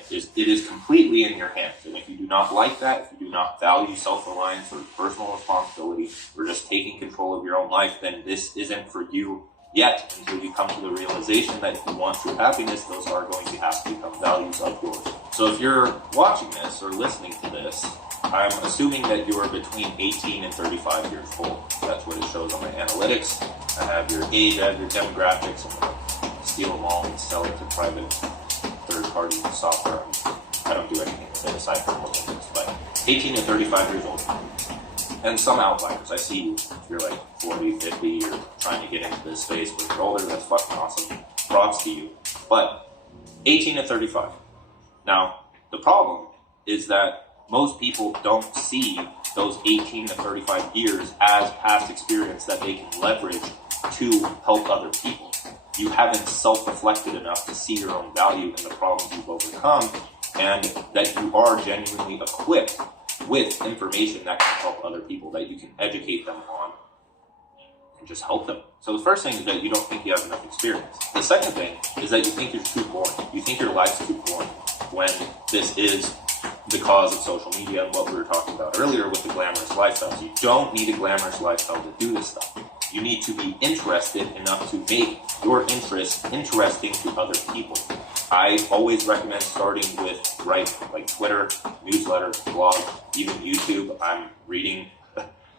thing. It is completely in your hands. And if you do not like that, if you do not value self-reliance or personal responsibility or just taking control of your own life, then this isn't for you yet until you come to the realization that if you want true happiness, those are going to have to become values of yours. So if you're watching this or listening to this, I'm assuming that you are between 18 and 35 years old. That's what it shows on my analytics. I have your age, I have your demographics. I'm going to steal them all and sell it to private third-party software. I don't do anything with it aside from looking at this, but 18 to 35 years old. And some outliers. I see you. If you're like 40, 50, you're trying to get into this space, but you're older, that's fucking awesome. Props to you. But 18 to 35. Now, the problem is that most people don't see those 18 to 35 years as past experience that they can leverage to help other people. You haven't self-reflected enough to see your own value in the problems you've overcome, and that you are genuinely equipped with information that can help other people, that you can educate them on and just help them. So the first thing is that you don't think you have enough experience. The second thing is that you think you're too boring. You think your life's too boring when this is the cause of social media and what we were talking about earlier with the glamorous lifestyles. You don't need a glamorous lifestyle to do this stuff. You need to be interested enough to make your interest interesting to other people. I always recommend starting with writing, like Twitter, newsletter, blog, even YouTube. I'm reading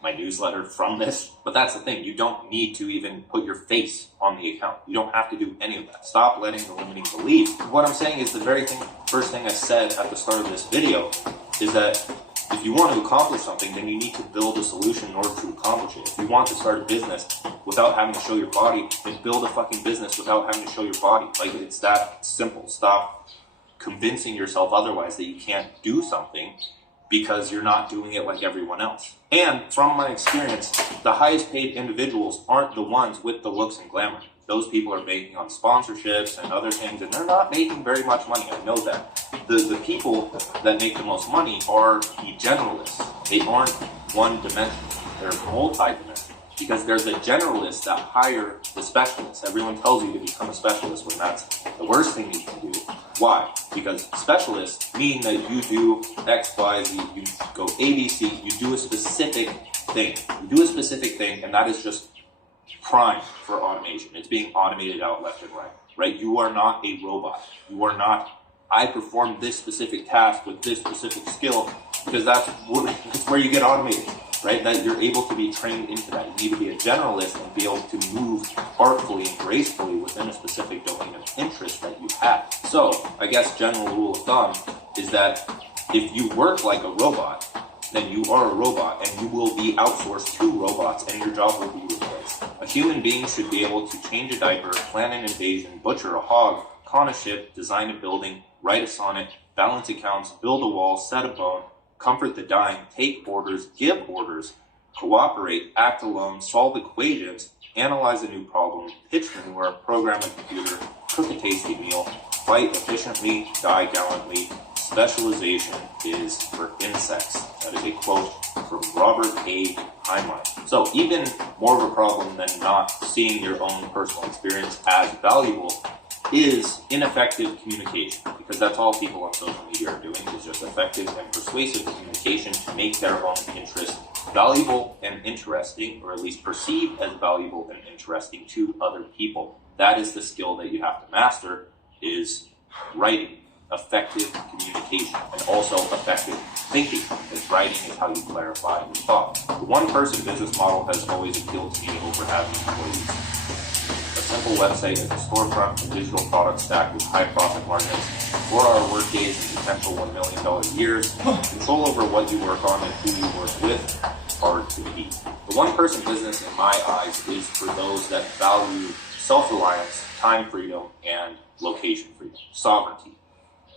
my newsletter from this. But that's the thing. You don't need to even put your face on the account. You don't have to do any of that. Stop letting the limiting beliefs. What I'm saying is the very first thing I said at the start of this video is that if you want to accomplish something, then you need to build a solution in order to accomplish it. If you want to start a business without having to show your body, then build a fucking business without having to show your body. Like, it's that simple. Stop convincing yourself otherwise that you can't do something because you're not doing it like everyone else. And from my experience, the highest paid individuals aren't the ones with the looks and glamour. Those people are making on sponsorships and other things, and they're not making very much money. I know that. The people that make the most money are the generalists. They aren't one-dimensional. They're multi-dimensional. Because they're the generalists that hire the specialists. Everyone tells you to become a specialist when that's the worst thing you can do. Why? Because specialists mean that you do X, Y, Z, you go A, B, C, you do a specific thing. You do a specific thing, and that is just prime for automation. It's being automated out left and right? You are not a robot. You are not, I perform this specific task with this specific skill, because that's where you get automated, right? That you're able to be trained into that. You need to be a generalist and be able to move artfully and gracefully within a specific domain of interest that you have. So, I guess general rule of thumb is that if you work like a robot, then you are a robot and you will be outsourced to robots and your job will be replaced. A human being should be able to change a diaper, plan an invasion, butcher a hog, con a ship, design a building, write a sonnet, balance accounts, build a wall, set a bone, comfort the dying, take orders, give orders, cooperate, act alone, solve equations, analyze a new problem, pitch manure, program a computer, cook a tasty meal, fight efficiently, die gallantly. Specialization is for insects. That is a quote from Robert A. Heinlein. So even more of a problem than not seeing your own personal experience as valuable is ineffective communication, because that's all people on social media are doing, is just effective and persuasive communication to make their own interest valuable and interesting, or at least perceived as valuable and interesting to other people. That is the skill that you have to master, is writing, effective communication, and also effective thinking, because writing is how you clarify your thoughts. The one-person business model has always appealed to me over having employees. A simple website as a storefront, a digital product stack with high profit margins, 4-hour work days and potential $1 million years, control over what you work on and who you work with, hard to beat. The one-person business, in my eyes, is for those that value self-reliance, time freedom, and location freedom, sovereignty,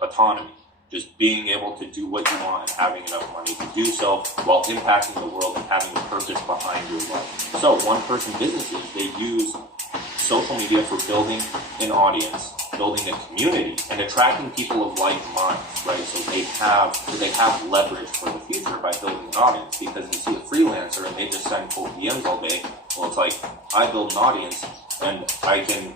autonomy, just being able to do what you want and having enough money to do so while impacting the world and having a purpose behind your life. So one-person businesses, they use social media for building an audience, building a community, and attracting people of like minds, right? So they have leverage for the future by building an audience, because you see a freelancer and they just send cold DMs all day. Well, it's like, I build an audience and I can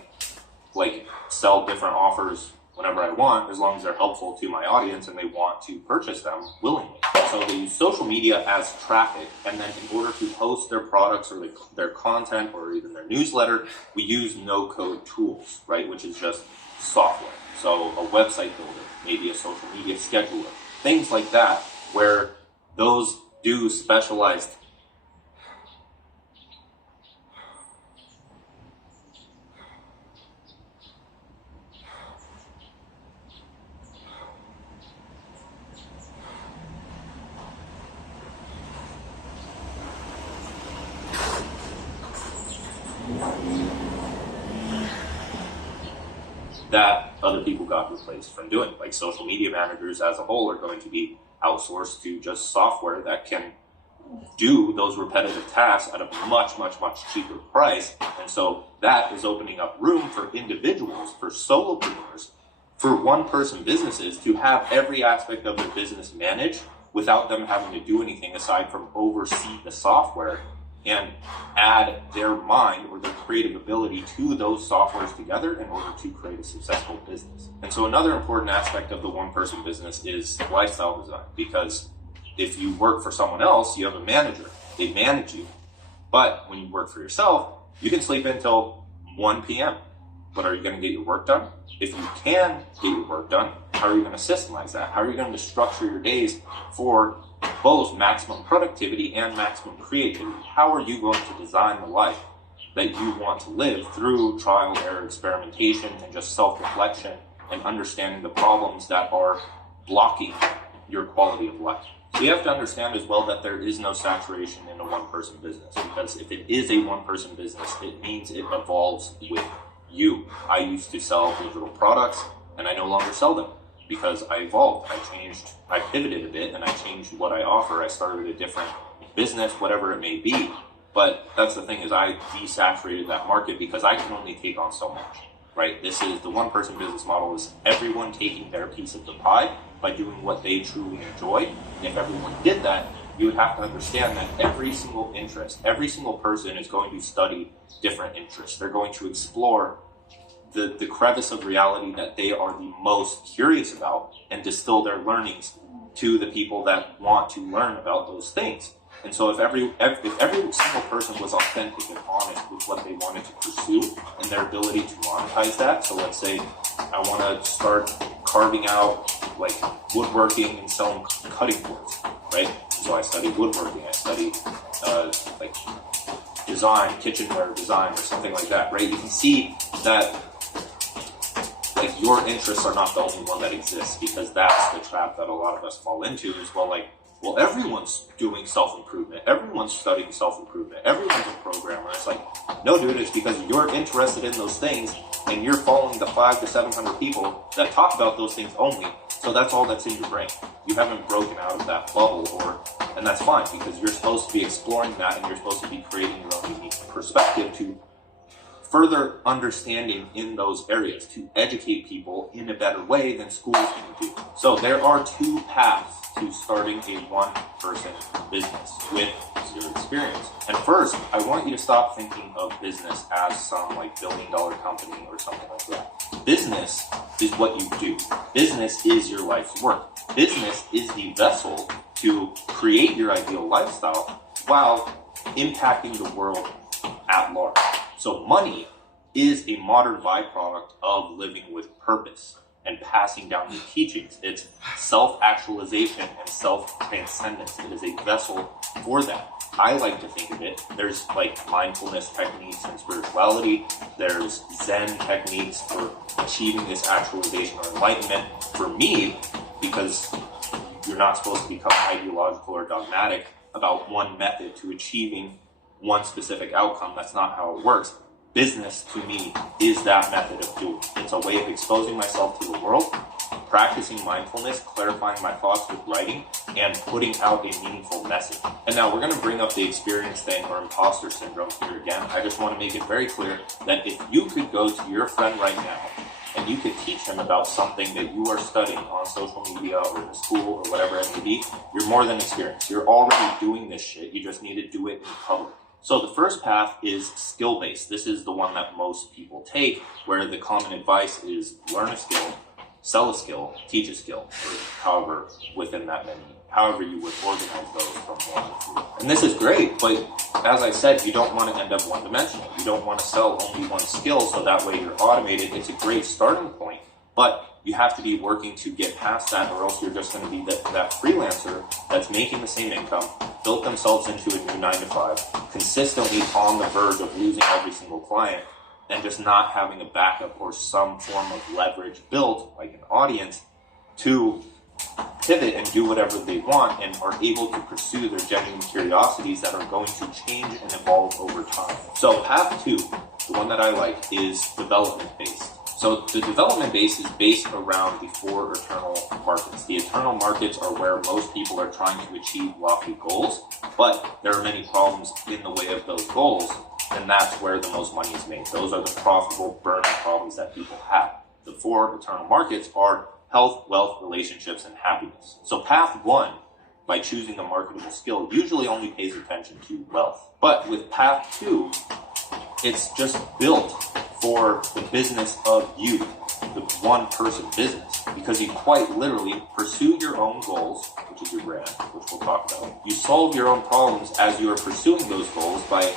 sell different offers whenever I want, as long as they're helpful to my audience and they want to purchase them willingly. So they use social media as traffic, and then in order to post their products or their content or even their newsletter, we use no-code tools, right, which is just software. So a website builder, maybe a social media scheduler, things like that, where those do specialized that other people got replaced from doing. Like social media managers as a whole are going to be outsourced to just software that can do those repetitive tasks at a much, much, much cheaper price. And so that is opening up room for individuals, for solopreneurs, for one-person businesses to have every aspect of their business managed without them having to do anything aside from oversee the software and add their mind or their creative ability to those softwares together in order to create a successful business. And so another important aspect of the one-person business is lifestyle design, because if you work for someone else, you have a manager. They manage you. But when you work for yourself, you can sleep until 1 p.m. But are you going to get your work done? If you can get your work done, how are you going to systemize that? How are you going to structure your days for both maximum productivity and maximum creativity? How are you going to design the life that you want to live through trial, error, experimentation, and just self-reflection and understanding the problems that are blocking your quality of life? So you have to understand as well that there is no saturation in a one-person business, because if it is a one-person business, it means it evolves with you. I used to sell digital products, and I no longer sell them because I evolved. I pivoted a bit, and I changed what I offer. I started a different business, whatever it may be. But that's the thing, is I desaturated that market because I can only take on so much, right? This is the one-person business model, is everyone taking their piece of the pie by doing what they truly enjoy. And if everyone did that, you would have to understand that every single interest, every single person is going to study different interests. They're going to explore the crevice of reality that they are the most curious about and distill their learnings to the people that want to learn about those things. And so if every single person was authentic and honest with what they wanted to pursue and their ability to monetize that, so let's say I want to start carving out like woodworking and selling cutting boards, right? So I studied woodworking, I studied like design, kitchenware design or something like that, right? You can see that like your interests are not the only one that exists, because that's the trap that a lot of us fall into is, well, everyone's doing self-improvement. Everyone's studying self-improvement. Everyone's a programmer. It's like, no, dude, it's because you're interested in those things and you're following the 500 to 700 people that talk about those things only. So that's all that's in your brain. You haven't broken out of that bubble, and that's fine, because you're supposed to be exploring that and you're supposed to be creating your own unique perspective to further understanding in those areas, to educate people in a better way than schools can do. So there are two paths to starting a one-person business with zero experience. And first, I want you to stop thinking of business as some like billion-dollar company or something like that. Business is what you do. Business is your life's work. Business is the vessel to create your ideal lifestyle while impacting the world at large. So money is a modern byproduct of living with purpose and passing down the teachings. It's self-actualization and self-transcendence. It is a vessel for that. I like to think of it, there's like mindfulness techniques and spirituality, there's Zen techniques for achieving this actualization or enlightenment. For me, because you're not supposed to become ideological or dogmatic about one method to achieving one specific outcome, that's not how it works. Business, to me, is that method of doing. It's a way of exposing myself to the world, practicing mindfulness, clarifying my thoughts with writing, and putting out a meaningful message. And now we're going to bring up the experience thing or imposter syndrome here again. I just want to make it very clear that if you could go to your friend right now and you could teach him about something that you are studying on social media or in school or whatever it may be, you're more than experienced. You're already doing this shit. You just need to do it in public. So the first path is skill-based. This is the one that most people take, where the common advice is learn a skill, sell a skill, teach a skill, or however within that many, however you would organize those from one to three. And this is great, but as I said, you don't want to end up one-dimensional. You don't want to sell only one skill, so that way you're automated. It's a great starting point, but you have to be working to get past that, or else you're just going to be that freelancer that's making the same income, built themselves into a new 9-to-5, consistently on the verge of losing every single client, and just not having a backup or some form of leverage built, like an audience, to pivot and do whatever they want, and are able to pursue their genuine curiosities that are going to change and evolve over time. So path 2, the one that I like, is development based. So the development base is based around the 4 eternal markets. The eternal markets are where most people are trying to achieve lofty goals, but there are many problems in the way of those goals, and that's where the most money is made. Those are the profitable, burning problems that people have. The 4 eternal markets are health, wealth, relationships, and happiness. So path 1, by choosing a marketable skill, usually only pays attention to wealth. But with path 2, it's just built for the business of you, the one-person business, because you quite literally pursue your own goals, which is your brand, which we'll talk about. You solve your own problems as you are pursuing those goals by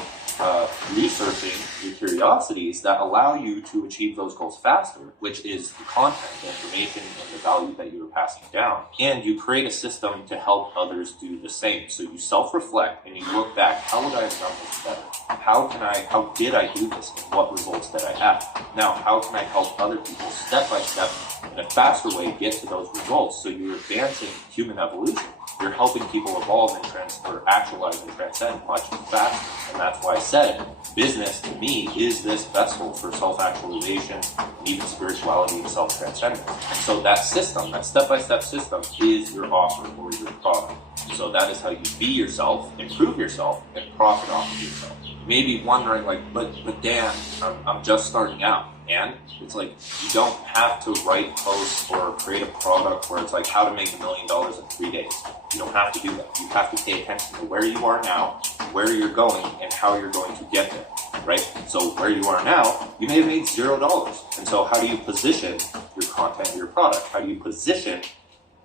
researching your curiosities that allow you to achieve those goals faster, which is the content, the information, and the value that you are passing down. And you create a system to help others do the same. So you self-reflect and you look back, how would I have done this better? How did I do this? And what results did I have? Now, how can I help other people step by step in a faster way get to those results? So you're advancing human evolution. You're helping people evolve and actualize and transcend much faster. And that's why I said business, to me, is this vessel for self-actualization, and even spirituality and self-transcendence. And so that system, that step-by-step system, is your offer or your product. So that is how you be yourself, improve yourself, and profit off of yourself. You may be wondering, like, but Dan, I'm just starting out. And it's like, you don't have to write posts or create a product where it's like how to make $1 million in 3 days. You don't have to do that. You have to pay attention to where you are now, where you're going, and how you're going to get there, right? So where you are now, you may have made $0. And so how do you position your content or your product? How do you position,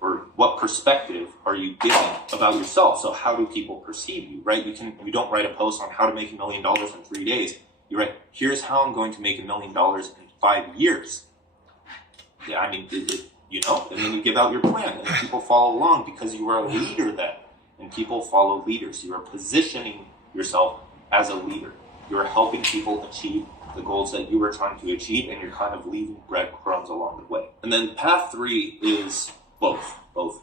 or what perspective are you giving about yourself? So how do people perceive you, right? You don't write a post on how to make $1 million in 3 days. You write, here's how I'm going to make $1 million in 5 years. Yeah, I mean, and then you give out your plan, and people follow along because you are a leader then. And people follow leaders. You are positioning yourself as a leader. You are helping people achieve the goals that you were trying to achieve, and you're kind of leaving breadcrumbs along the way. And then path 3 is both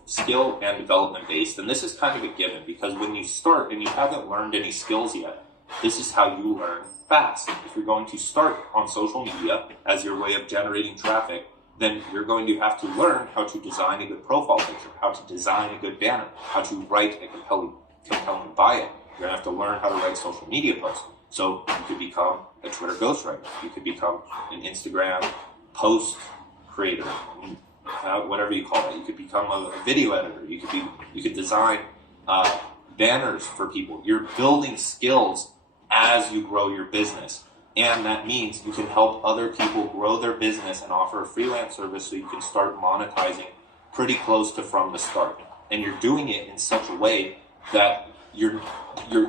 skill and development based. And this is kind of a given, because when you start and you haven't learned any skills yet, this is how you learn fast. If you're going to start on social media as your way of generating traffic, then you're going to have to learn how to design a good profile picture, how to design a good banner, how to write a compelling bio. You're going to have to learn how to write social media posts. So you could become a Twitter ghostwriter. You could become an Instagram post creator, whatever you call it. You could become a video editor. You could design banners for people. You're building skills as you grow your business. And that means you can help other people grow their business and offer a freelance service so you can start monetizing pretty close to from the start. And you're doing it in such a way that you're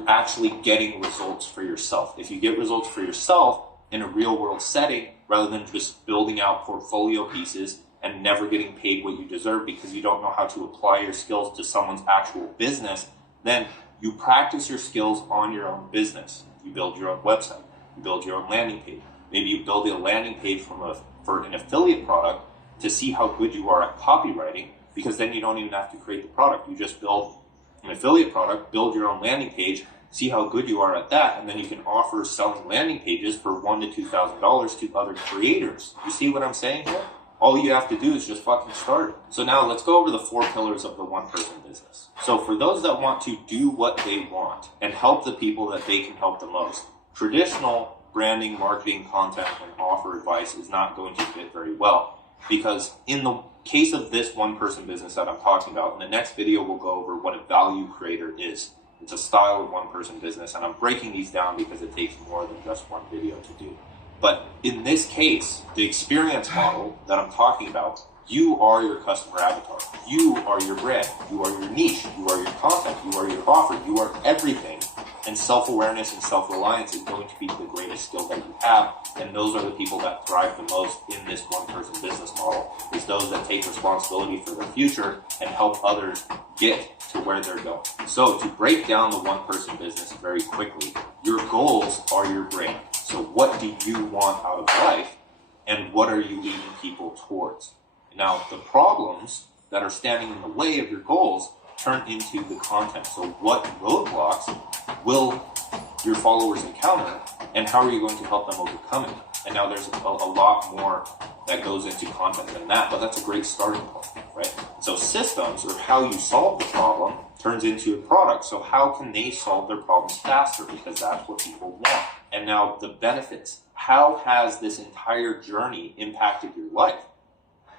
actually getting results for yourself. If you get results for yourself in a real world setting, rather than just building out portfolio pieces and never getting paid what you deserve because you don't know how to apply your skills to someone's actual business, then you practice your skills on your own business. You build your own website. You build your own landing page. Maybe you build a landing page for an affiliate product to see how good you are at copywriting, because then you don't even have to create the product. You just build an affiliate product, build your own landing page, see how good you are at that, and then you can offer selling landing pages for $1,000 to $2,000 to other creators. You see what I'm saying here? All you have to do is just fucking start. So now let's go over the 4 pillars of the one-person business. So for those that want to do what they want and help the people that they can help the most, traditional branding, marketing, content, and offer advice is not going to fit very well, because in the case of this one-person business that I'm talking about, in the next video we'll go over what a value creator is. It's a style of one-person business, and I'm breaking these down because it takes more than just one video to do. But in this case, the experience model that I'm talking about You are your customer avatar. You are your brand. You are your niche. You are your content. You are your offer. You are everything. And self-awareness and self-reliance is going to be the greatest skill that you have. And those are the people that thrive the most in this one-person business model, is those that take responsibility for their future and help others get to where they're going. So to break down the one-person business very quickly, your goals are your brand. So what do you want out of life, and what are you leading people towards? Now, the problems that are standing in the way of your goals turn into the content. So what roadblocks will your followers encounter, and how are you going to help them overcome it? And now there's a lot more that goes into content than that, but that's a great starting point, right? So systems, or how you solve the problem, turns into a product. So how can they solve their problems faster? Because that's what people want. And now the benefits. How has this entire journey impacted your life?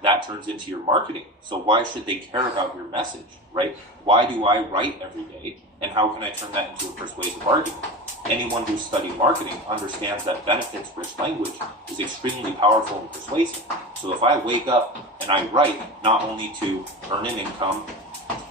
That turns into your marketing. So why should they care about your message, right? Why do I write every day? And how can I turn that into a persuasive argument? Anyone who's studied marketing understands that benefits-rich language is extremely powerful and persuasive. So if I wake up and I write, not only to earn an income,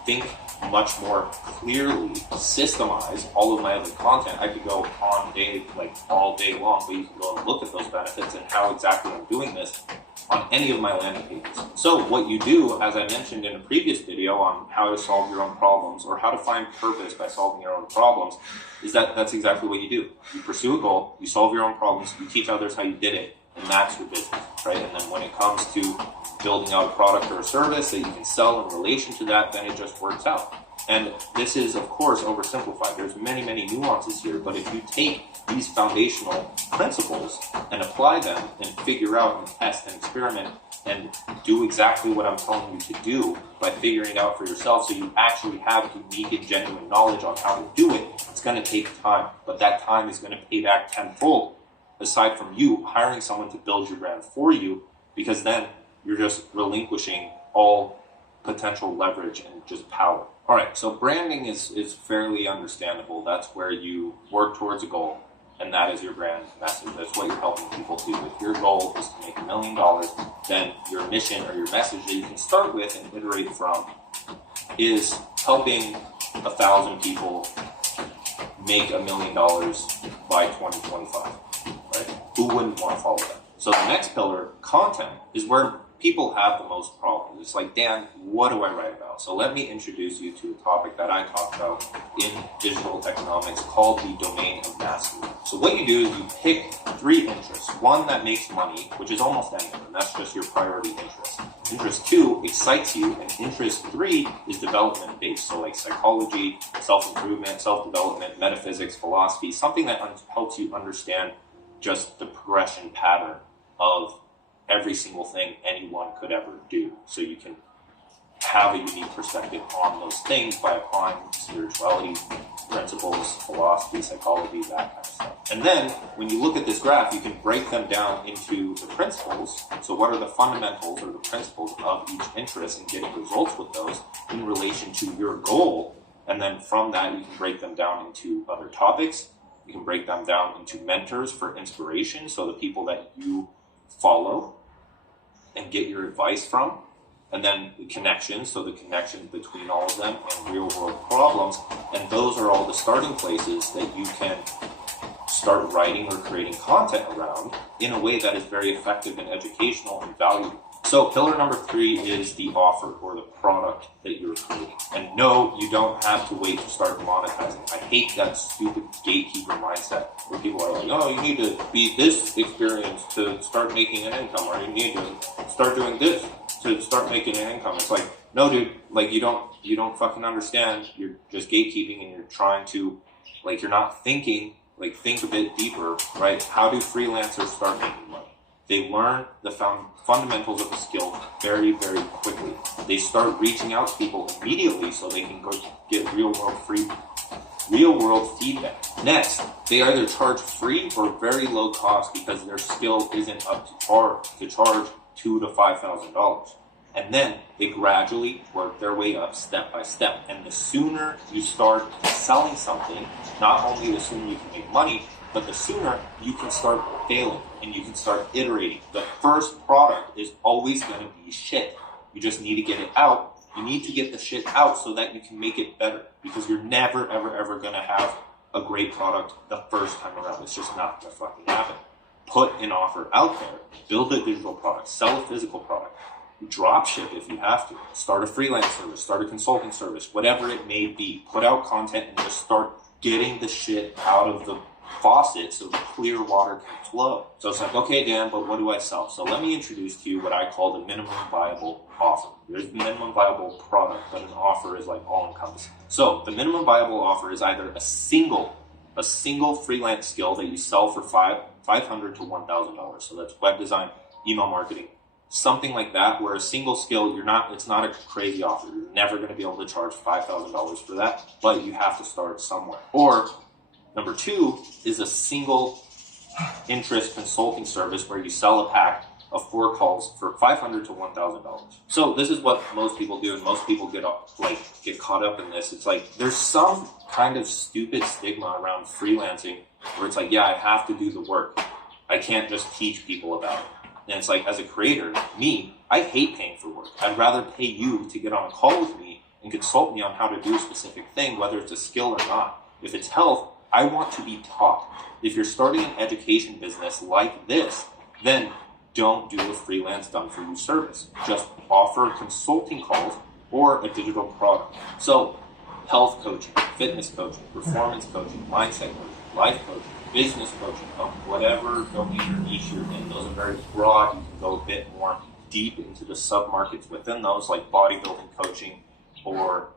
think much more clearly, systemize all of my other content, I could go on day, like all day long, but you can go and look at those benefits and how exactly I'm doing this on any of my landing pages. So what you do, as I mentioned in a previous video on how to solve your own problems, or how to find purpose by solving your own problems, is that's exactly what you do. You pursue a goal, you solve your own problems, you teach others how you did it, and that's your business, right? And then when it comes to building out a product or a service that you can sell in relation to that, then it just works out. And this is, of course, oversimplified. There's many, many nuances here, but if you take these foundational principles and apply them and figure out and test and experiment and do exactly what I'm telling you to do by figuring it out for yourself, so you actually have unique and genuine knowledge on how to do it, it's going to take time. But that time is going to pay back tenfold, aside from you hiring someone to build your brand for you, because then you're just relinquishing all potential leverage and just power. All right, so branding is fairly understandable. That's where you work towards a goal, and that is your brand message. That's what you're helping people do. If your goal is to make $1 million, then your mission or your message that you can start with and iterate from is helping 1,000 people make $1 million by 2025, right? Who wouldn't want to follow that? So the next pillar, content, is where people have the most problems. It's like, Dan, what do I write about? So let me introduce you to a topic that I talk about in digital economics called the domain of mastery. So what you do is you pick 3 interests. One that makes money, which is almost anything, and that's just your priority interest. Interest 2 excites you, and interest 3 is development based. So like psychology, self-improvement, self-development, metaphysics, philosophy, something that helps you understand just the progression pattern of every single thing anyone could ever do. So you can have a unique perspective on those things by applying spirituality, principles, philosophy, psychology, that kind of stuff. And then when you look at this graph, you can break them down into the principles. So what are the fundamentals or the principles of each interest and getting results with those in relation to your goal? And then from that, you can break them down into other topics. You can break them down into mentors for inspiration. So the people that you follow and get your advice from, and then the connections, so the connections between all of them and real world problems, and those are all the starting places that you can start writing or creating content around in a way that is very effective and educational and valuable. So pillar number 3 is the offer or the product that you're creating. And no, you don't have to wait to start monetizing. I hate that stupid gatekeeper mindset where people are like, oh, you need to be this experienced to start making an income, or you need to start doing this to start making an income. It's like, no, dude, like you don't fucking understand. You're just gatekeeping, and you're trying to, like, you're not thinking, like, think a bit deeper, right? How do freelancers start making money? They learn the fundamentals of a skill very, very quickly. They start reaching out to people immediately so they can go get real world feedback. Next, they either charge free or very low cost because their skill isn't up to charge $2,000 to $5,000. And then they gradually work their way up step by step. And the sooner you start selling something, not only the sooner you can make money, but the sooner you can start failing and you can start iterating. The first product is always going to be shit. You just need to get it out. You need to get the shit out so that you can make it better, because you're never, ever, ever going to have a great product the first time around. It's just not going to fucking happen. Put an offer out there, build a digital product, sell a physical product, drop ship if you have to, start a freelance service, start a consulting service, whatever it may be. Put out content and just start getting the shit out of the faucet so the clear water can flow. So it's like, okay, Dan, but what do I sell? So let me introduce to you what I call the minimum viable offer. There's the minimum viable product, but an offer is like all encompassing. So the minimum viable offer is either a single freelance skill that you sell for $500 to $1,000. So that's web design, email marketing, something like that, where a single skill, it's not a crazy offer. You're never going to be able to charge $5,000 for that, but you have to start somewhere. Or number two is a single interest consulting service where you sell a pack of 4 calls for $500 to $1,000. So this is what most people do, and most people get caught up in this. It's like there's some kind of stupid stigma around freelancing where it's like, yeah, I have to do the work. I can't just teach people about it. And it's like, as a creator, I hate paying for work. I'd rather pay you to get on a call with me and consult me on how to do a specific thing, whether it's a skill or not. If it's health, I want to be taught. If you're starting an education business like this, then don't do a freelance done-for-you service. Just offer consulting calls or a digital product. So health coaching, fitness coaching, performance coaching, mindset coaching, life coaching, business coaching, whatever domain or niche you're in. Those are very broad. You can go a bit more deep into the sub-markets within those, like bodybuilding coaching or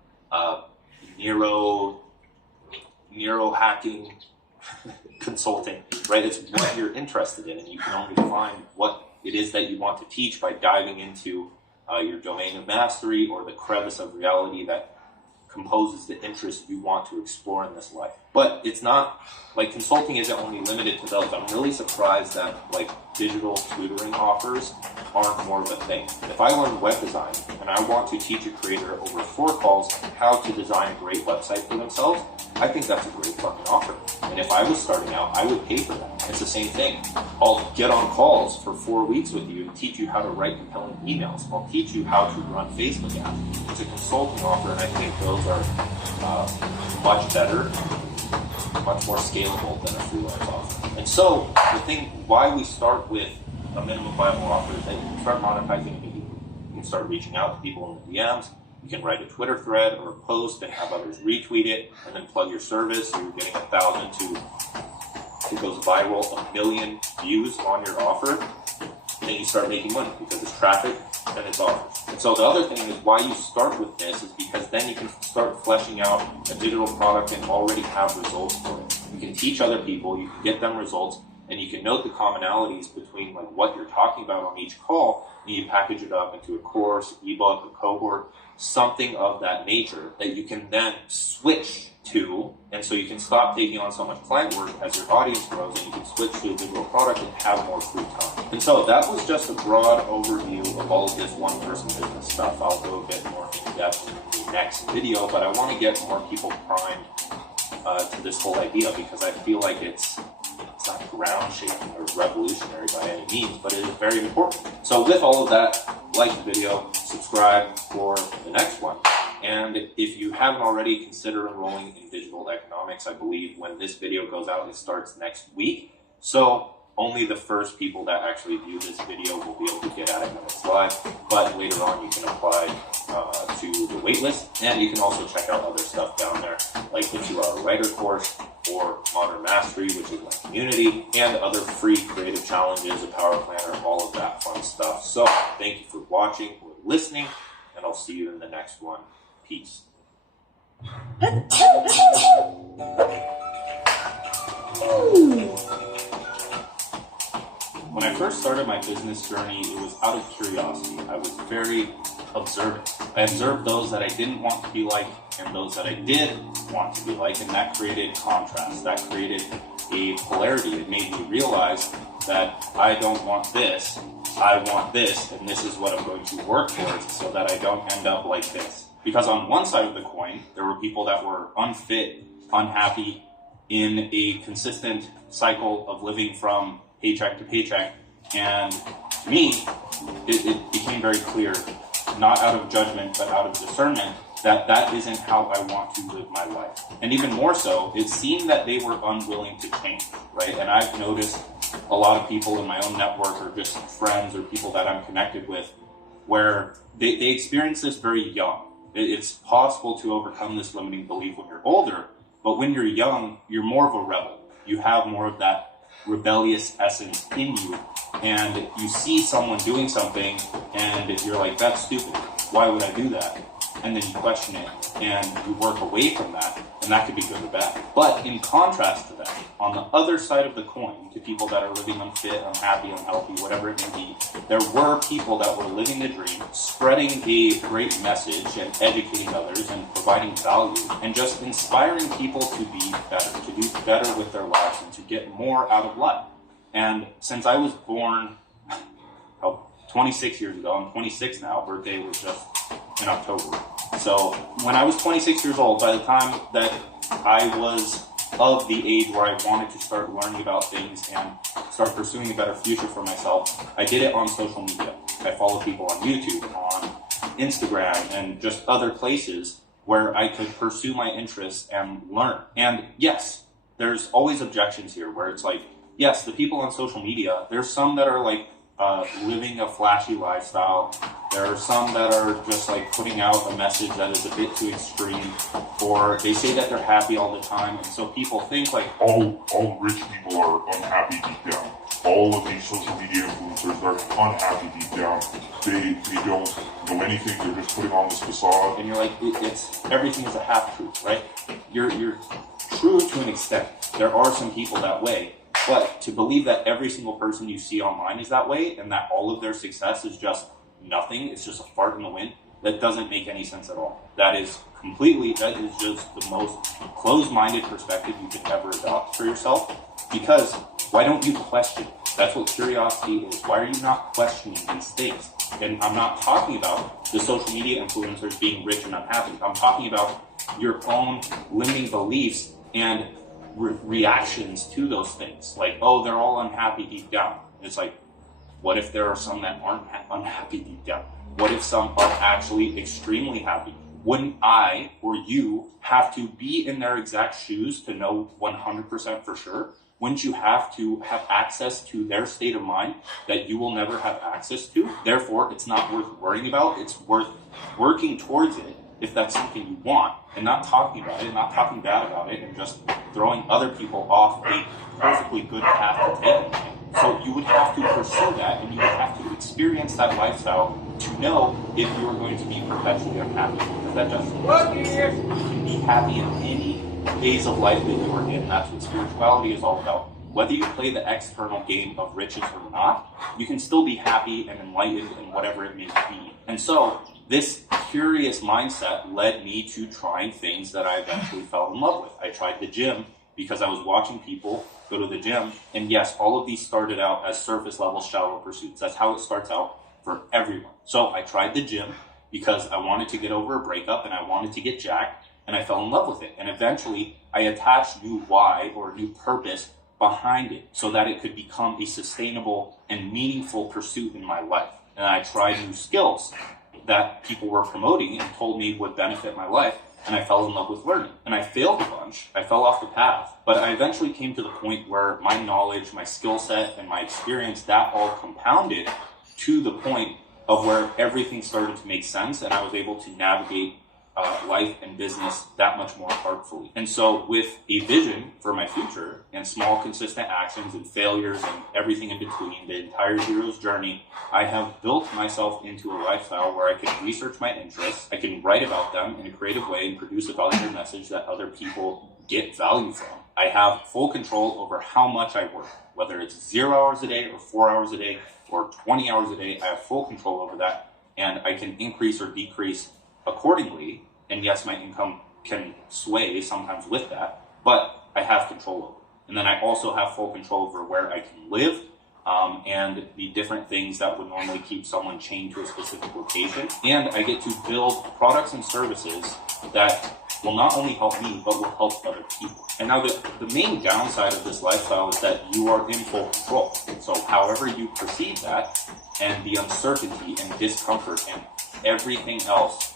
neuro hacking consulting, right? It's what you're interested in, and you can only find what it is that you want to teach by diving into your domain of mastery or the crevice of reality that composes the interest you want to explore in this life. But it's not like consulting isn't only limited to those. I'm really surprised that like digital tutoring offers aren't more of a thing. If I learn web design and I want to teach a creator over 4 calls how to design a great website for themselves, I think that's a great fucking offer. And if I was starting out, I would pay for that. It's the same thing. I'll get on calls for 4 weeks with you and teach you how to write compelling emails. I'll teach you how to run Facebook ads. It's a consulting offer, and I think those are much better, much more scalable than a freelance offer. And so the thing why we start with a minimum viable offer is that you can start monetizing immediately. You can start reaching out to people in the DMs. You can write a Twitter thread or a post and have others retweet it, and then plug your service. So you're getting 1,000 to it goes viral, 1 million views on your offer, and then you start making money because it's traffic and it's offers. And so the other thing is why you start with this is because then you can start fleshing out a digital product and already have results for it. You can teach other people, you can get them results, and you can note the commonalities between like what you're talking about on each call, and you package it up into a course, ebook, a cohort, something of that nature that you can then switch to, and so you can stop taking on so much client work as your audience grows, and you can switch to a digital product and have more free time. And so that was just a broad overview of all of this one-person business stuff. I'll go a bit more in depth in the next video, but I want to get more people primed to this whole idea because I feel like it's not ground-shaking or revolutionary by any means, but it is very important. So with all of that, like the video, subscribe for the next one. And if you haven't already, consider enrolling in digital economics. I believe when this video goes out, it starts next week. So only the first people that actually view this video will be able to get at it when it's live. But later on, you can apply to the waitlist. And you can also check out other stuff down there, like if you are a writer course or Modern Mastery, which is my community, and other free creative challenges, a power planner, all of that fun stuff. So thank you for watching or listening, and I'll see you in the next one. Peace. When I first started my business journey, it was out of curiosity. I was very observant. I observed those that I didn't want to be like and those that I did want to be like, and that created contrast. That created a polarity. It made me realize that I don't want this, I want this, and this is what I'm going to work towards so that I don't end up like this. Because on one side of the coin, there were people that were unfit, unhappy, in a consistent cycle of living from paycheck to paycheck. And to me, it became very clear not out of judgment, but out of discernment, that isn't how I want to live my life. And even more so, it seemed that they were unwilling to change, right? And I've noticed a lot of people in my own network or just friends or people that I'm connected with where they experience this very young. It's possible to overcome this limiting belief when you're older, but when you're young, you're more of a rebel. You have more of that rebellious essence in you, and you see someone doing something and you're like, that's stupid. Why would I do that? And then you question it and you work away from that, and that could be good or bad. But in contrast to that, on the other side of the coin, to people that are living unfit, unhappy, unhealthy, whatever it may be, there were people that were living the dream, spreading a great message and educating others and providing value and just inspiring people to be better, to do better with their lives and to get more out of life. And since I was born 26 years ago, I'm 26 now, birthday was just in October. So when I was 26 years old, by the time that I was of the age where I wanted to start learning about things and start pursuing a better future for myself, I did it on social media. I follow people on YouTube, on Instagram, and just other places where I could pursue my interests and learn. And yes, there's always objections here where it's like, yes, the people on social media, there's some that are like living a flashy lifestyle. There are some that are just like putting out a message that is a bit too extreme, or they say that they're happy all the time, and so people think like all rich people are unhappy deep down. All of these social media influencers are unhappy deep down. They don't know anything. They're just putting on this facade. And you're like, it's everything is a half truth, right? You're true to an extent. There are some people that way. But to believe that every single person you see online is that way and that all of their success is just nothing, it's just a fart in the wind, that doesn't make any sense at all. That is just the most closed-minded perspective you could ever adopt for yourself. Because why don't you question? That's what curiosity is. Why are you not questioning these things? And I'm not talking about the social media influencers being rich and unhappy. I'm talking about your own limiting beliefs and reactions to those things. Like, oh, they're all unhappy deep down. It's like, what if there are some that aren't unhappy deep down? What if some are actually extremely happy? Wouldn't I or you have to be in their exact shoes to know 100% for sure? Wouldn't you have to have access to their state of mind that you will never have access to? Therefore, it's not worth worrying about. It's worth working towards it if that's something you want, and not talking about it, not talking bad about it, and just throwing other people off a perfectly good path to take. So you would have to pursue that, and you would have to experience that lifestyle to know if you are going to be perpetually unhappy. Because that doesn't make sense. You can be happy in any phase of life that you are in. That's what spirituality is all about. Whether you play the external game of riches or not, you can still be happy and enlightened in whatever it may be. And so this curious mindset led me to trying things that I eventually fell in love with. I tried the gym because I was watching people go to the gym. And yes, all of these started out as surface level, shallow pursuits. That's how it starts out for everyone. So I tried the gym because I wanted to get over a breakup and I wanted to get jacked, and I fell in love with it. And eventually I attached new why or new purpose behind it so that it could become a sustainable and meaningful pursuit in my life. And I tried new skills that people were promoting and told me would benefit my life, and I fell in love with learning. And I failed a bunch. I fell off the path. But I eventually came to the point where my knowledge, my skill set, and my experience, that all compounded to the point of where everything started to make sense, and I was able to navigate life and business that much more artfully. And so with a vision for my future and small consistent actions and failures and everything in between, the entire hero's journey, I have built myself into a lifestyle where I can research my interests, I can write about them in a creative way and produce a valuable message that other people get value from. I have full control over how much I work, whether it's 0 hours a day or 4 hours a day or 20 hours a day. I have full control over that, and I can increase or decrease accordingly. And yes, my income can sway sometimes with that, but I have control over it. And then I also have full control over where I can live, and the different things that would normally keep someone chained to a specific location. And I get to build products and services that will not only help me, but will help other people. And now the main downside of this lifestyle is that you are in full control. So however you perceive that, and the uncertainty and discomfort and everything else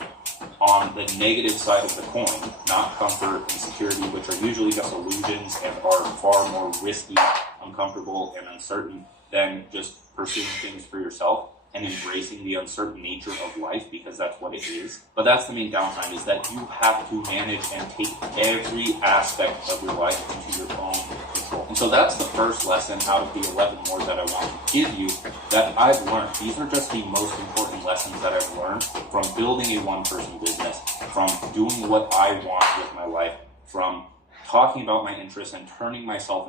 on the negative side of the coin, not comfort and security, which are usually just illusions and are far more risky, uncomfortable, and uncertain than just pursuing things for yourself and embracing the uncertain nature of life, because that's what it is. But that's the main downside, is that you have to manage and take every aspect of your life into your own control. And so that's the first lesson out of the 11 more that I want to give you that I've learned. These are just the most important lessons that I've learned from building a one-person business, from doing what I want with my life, from talking about my interests and turning myself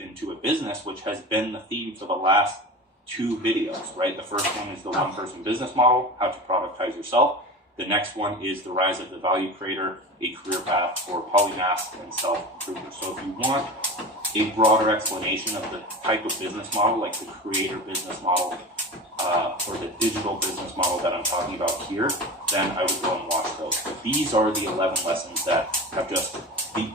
into a business, which has been the theme for the last 2 videos, right? The first one is the one-person business model, how to productize yourself. The next one is the rise of the value creator, a career path for polymath and self-improvement. So if you want a broader explanation of the type of business model, like the creator business model, or the digital business model that I'm talking about here, then I would go and watch those. But these are the 11 lessons that have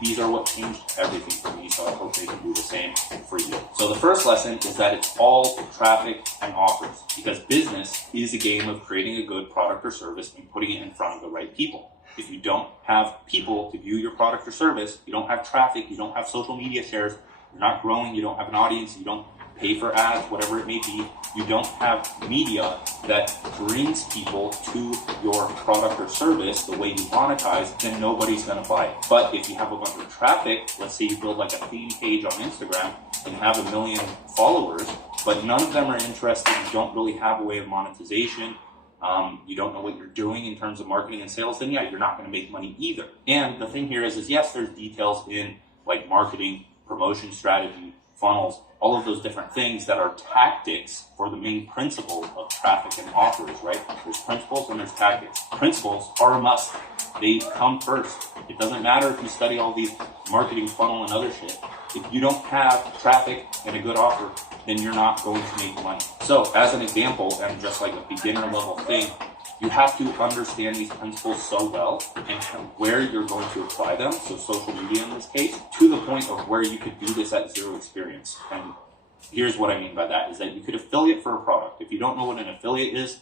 these are what changed everything for me, so I hope they can do the same for you. So the first lesson is that it's all traffic and offers, because business is a game of creating a good product or service and putting it in front of the right people. If you don't have people to view your product or service, you don't have traffic, you don't have social media shares, you're not growing, you don't have an audience, you don't pay for ads, whatever it may be, you don't have media that brings people to your product or service the way you monetize, then nobody's going to buy it. But if you have a bunch of traffic, let's say you build like a theme page on Instagram and have 1 million followers, but none of them are interested, you don't really have a way of monetization, you don't know what you're doing in terms of marketing and sales, then yeah, you're not going to make money either. And the thing here is yes, there's details in like marketing, promotion strategy, funnels, all of those different things that are tactics for the main principle of traffic and offers, right? There's principles and there's tactics. Principles are a must. They come first. It doesn't matter if you study all these marketing funnel and other shit. If you don't have traffic and a good offer, then you're not going to make money. So as an example, and just like a beginner level thing, you have to understand these principles so well and where you're going to apply them, so social media in this case, to the point of where you could do this at zero experience. And here's what I mean by that, is that you could affiliate for a product. If you don't know what an affiliate is,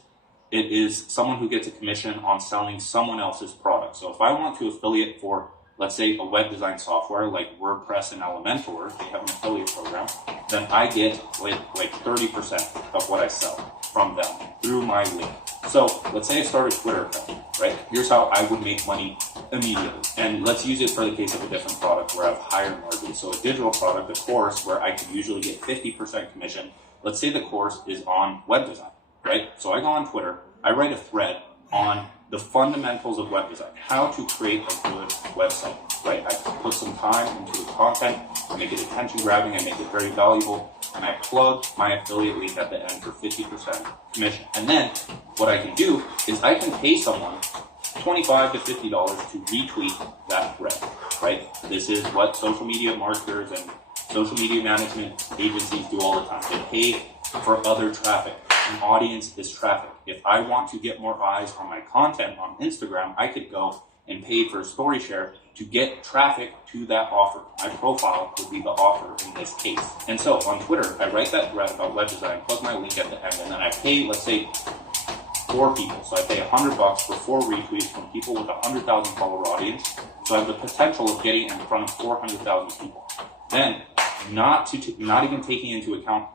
it is someone who gets a commission on selling someone else's product. So if I want to affiliate for, let's say, a web design software like WordPress and Elementor, they have an affiliate program, then I get like 30% of what I sell from them through my link. So let's say I start a Twitter account, right? Here's how I would make money immediately. And let's use it for the case of a different product where I have higher margins. So a digital product, a course where I could usually get 50% commission. Let's say the course is on web design, right? So I go on Twitter, I write a thread on the fundamentals of web design, how to create a good website, right? I put some time into the content, I make it attention grabbing, I make it very valuable, and I plug my affiliate link at the end for 50% commission. And then what I can do is I can pay someone $25 to $50 to retweet that thread, right? This is what social media marketers and social media management agencies do all the time. They pay for other traffic. An audience is traffic. If I want to get more eyes on my content on Instagram, I could go and pay for a story share to get traffic to that offer. My profile would be the offer in this case. And so on Twitter, I write that thread about web design, plug my link at the end, and then I pay, let's say, 4 people. So I pay $100 for 4 retweets from people with a 100,000 follower audience. So I have the potential of getting in front of 400,000 people. Then, not even taking into account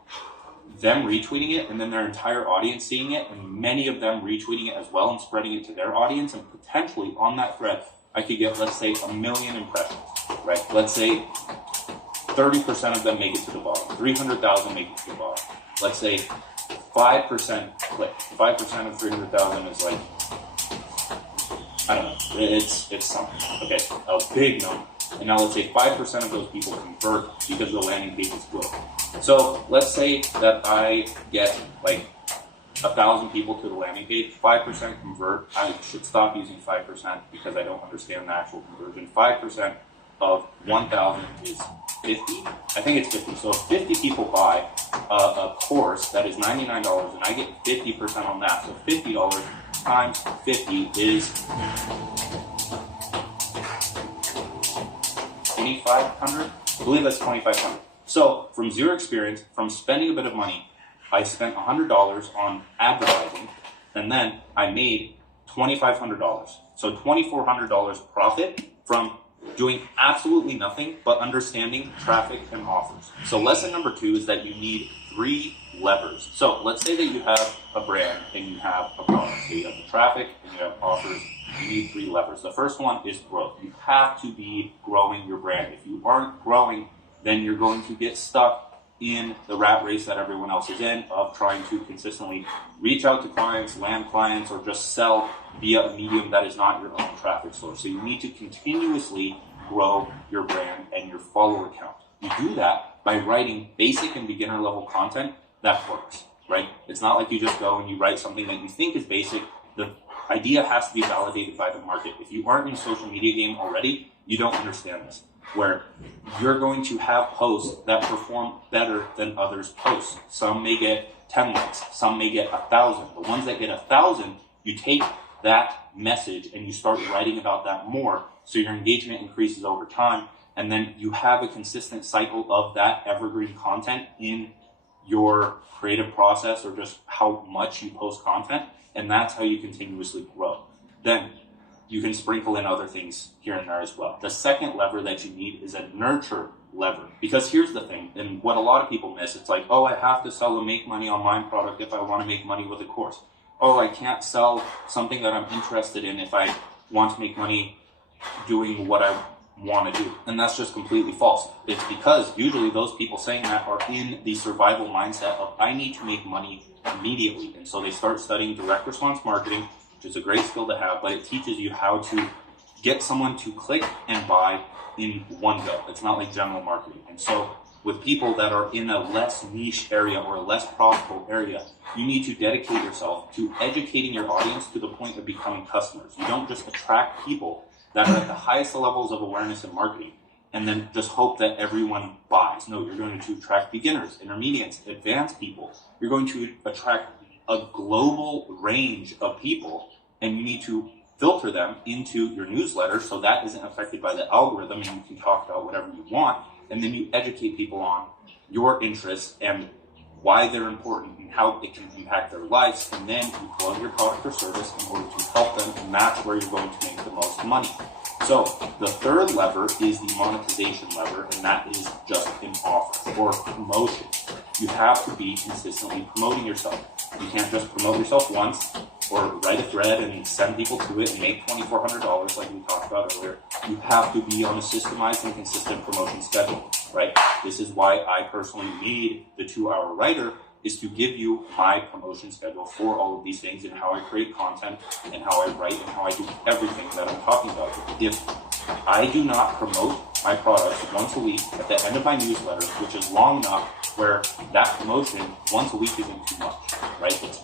them retweeting it and then their entire audience seeing it, and many of them retweeting it as well and spreading it to their audience, and potentially on that thread I could get, let's say, 1 million impressions, right? Let's say 30% of them make it to the bottom, 300,000 make it to the bottom. Let's say 5% click. 5% of 300,000 is like, I don't know, it's something, okay, a big number. And now let's say 5% of those people convert because the landing page is good. So let's say that I get like 1,000 people to the landing page, 5% convert. I should stop using 5% because I don't understand the actual conversion. 5% of 1,000 is 50. I think it's 50. So if 50 people buy a course that is $99 and I get 50% on that, so $50 times 50 is 2,500. I believe that's 2,500. So from zero experience, from spending a bit of money, I spent $100 on advertising And then I made $2,500. So $2,400 profit from doing absolutely nothing but understanding traffic and offers. So lesson number 2 is that you need 3 levers. So let's say that you have a brand and you have a product. So you have the traffic and you have offers. You need 3 levers. The first one is growth. You have to be growing your brand. If you aren't growing, then you're going to get stuck in the rat race that everyone else is in of trying to consistently reach out to clients, land clients, or just sell via a medium that is not your own traffic source. So you need to continuously grow your brand and your follower count. You do that by writing basic and beginner level content that works, right? It's not like you just go and you write something that you think is basic. The idea has to be validated by the market. If you aren't in the social media game already, you don't understand this, where you're going to have posts that perform better than others' posts. Some may get 10 likes, some may get 1,000. The ones that get 1,000, you take that message and you start writing about that more, so your engagement increases over time, and then you have a consistent cycle of that evergreen content in your creative process, or just how much you post content, and that's how you continuously grow. Then you can sprinkle in other things here and there as well. The second lever that you need is a nurture lever. Because here's the thing, and what a lot of people miss, it's like, oh, I have to sell a make money online product if I want to make money with a course. Oh, I can't sell something that I'm interested in if I want to make money doing what I want to do. And that's just completely false. It's because usually those people saying that are in the survival mindset of, I need to make money immediately. And so they start studying direct response marketing, which is a great skill to have, but it teaches you how to get someone to click and buy in one go. It's not like general marketing. And so with people that are in a less niche area or a less profitable area, you need to dedicate yourself to educating your audience to the point of becoming customers. You don't just attract people that are at the highest levels of awareness and marketing and then just hope that everyone buys. No, you're going to attract beginners, intermediates, advanced people. You're going to attract a global range of people, and you need to filter them into your newsletter so that isn't affected by the algorithm, and you can talk about whatever you want, and then you educate people on your interests and why they're important and how it can impact their lives, and then you plug your product or service in order to help them, and that's where you're going to make the most money. So the third lever is the monetization lever, and that is just an offer or promotion. You have to be consistently promoting yourself. You can't just promote yourself once or write a thread and send people to it and make $2,400 like we talked about earlier. You have to be on a systemized and consistent promotion schedule, right? This is why I personally made the 2-hour writer, is to give you my promotion schedule for all of these things and how I create content and how I write and how I do everything that I'm talking about. If I do not promote my products once a week at the end of my newsletter, which is long enough where that promotion once a week isn't too much, right? It's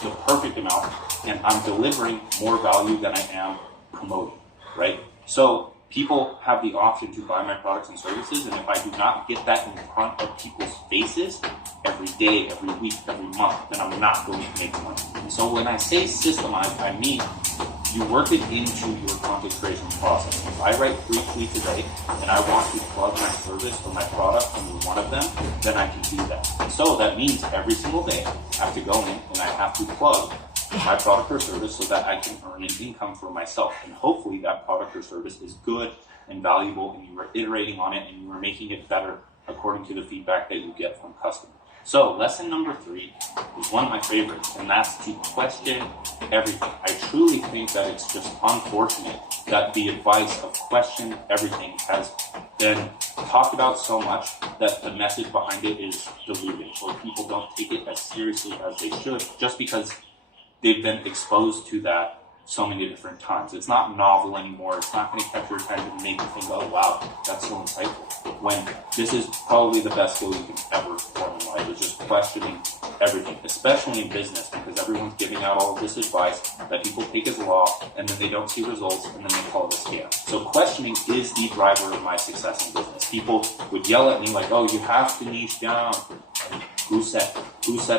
the perfect amount, and I'm delivering more value than I am promoting, right? So people have the option to buy my products and services, and if I do not get that in front of people's faces every day, every week, every month, then I'm not going to make money. And so when I say systemize, I mean you work it into your content creation process. If I write 3 tweets a day and I want to plug my service or my product under one of them, then I can do that. And so that means every single day I have to go in and I have to plug my product or service so that I can earn an income for myself. And hopefully that product or service is good and valuable, and you are iterating on it and you are making it better according to the feedback that you get from customers. So lesson number 3 is one of my favorites, and that's to question everything. I truly think that it's just unfortunate that the advice of question everything has been talked about so much that the message behind it is diluted, or people don't take it as seriously as they should just because they've been exposed to that so many different times. It's not novel anymore. It's not going to catch your attention and make you think, oh wow, that's so insightful. When this is probably the best skill you can ever form in life, is just questioning everything, especially in business, because everyone's giving out all of this advice that people take as law, and then they don't see results, and then they call it a scam. So questioning is the driver of my success in business. People would yell at me like, oh, you have to niche down. Who said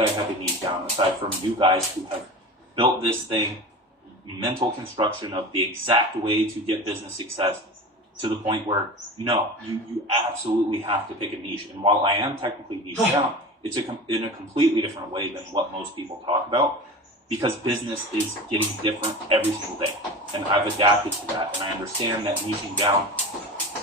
I had to niche down, aside from you guys who have built this thing, mental construction of the exact way to get business success, to the point where, no, you absolutely have to pick a niche. And while I am technically niche down, it's in a completely different way than what most people talk about. because business is getting different every single day. And I've adapted to that. And I understand that niching down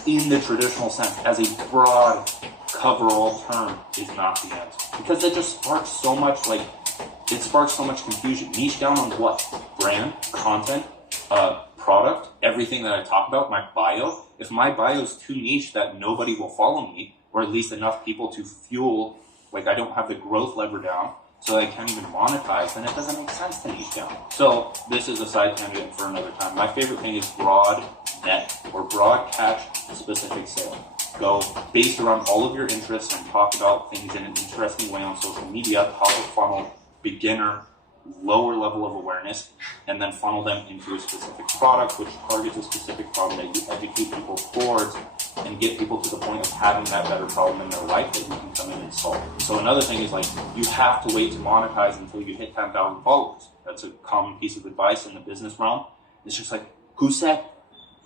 in the traditional sense as a broad cover-all term is not the answer. Because it just sparks so much, it sparks so much confusion. Niche down on what? Brand, content, product, everything that I talk about, my bio. If my bio is too niche that nobody will follow me, or at least enough people to fuel, I don't have the growth lever down, so I can't even monetize, then it doesn't make sense to niche down. So this is a side tangent for another time. My favorite thing is broad net or broad catch specific sale. Go based around all of your interests and talk about things in an interesting way on social media, top of funnel, beginner, lower level of awareness, and then funnel them into a specific product which targets a specific problem that you educate people towards and get people to the point of having that better problem in their life that you can come in and solve. So another thing is you have to wait to monetize until you hit 10,000 followers. That's a common piece of advice in the business realm. It's just who said?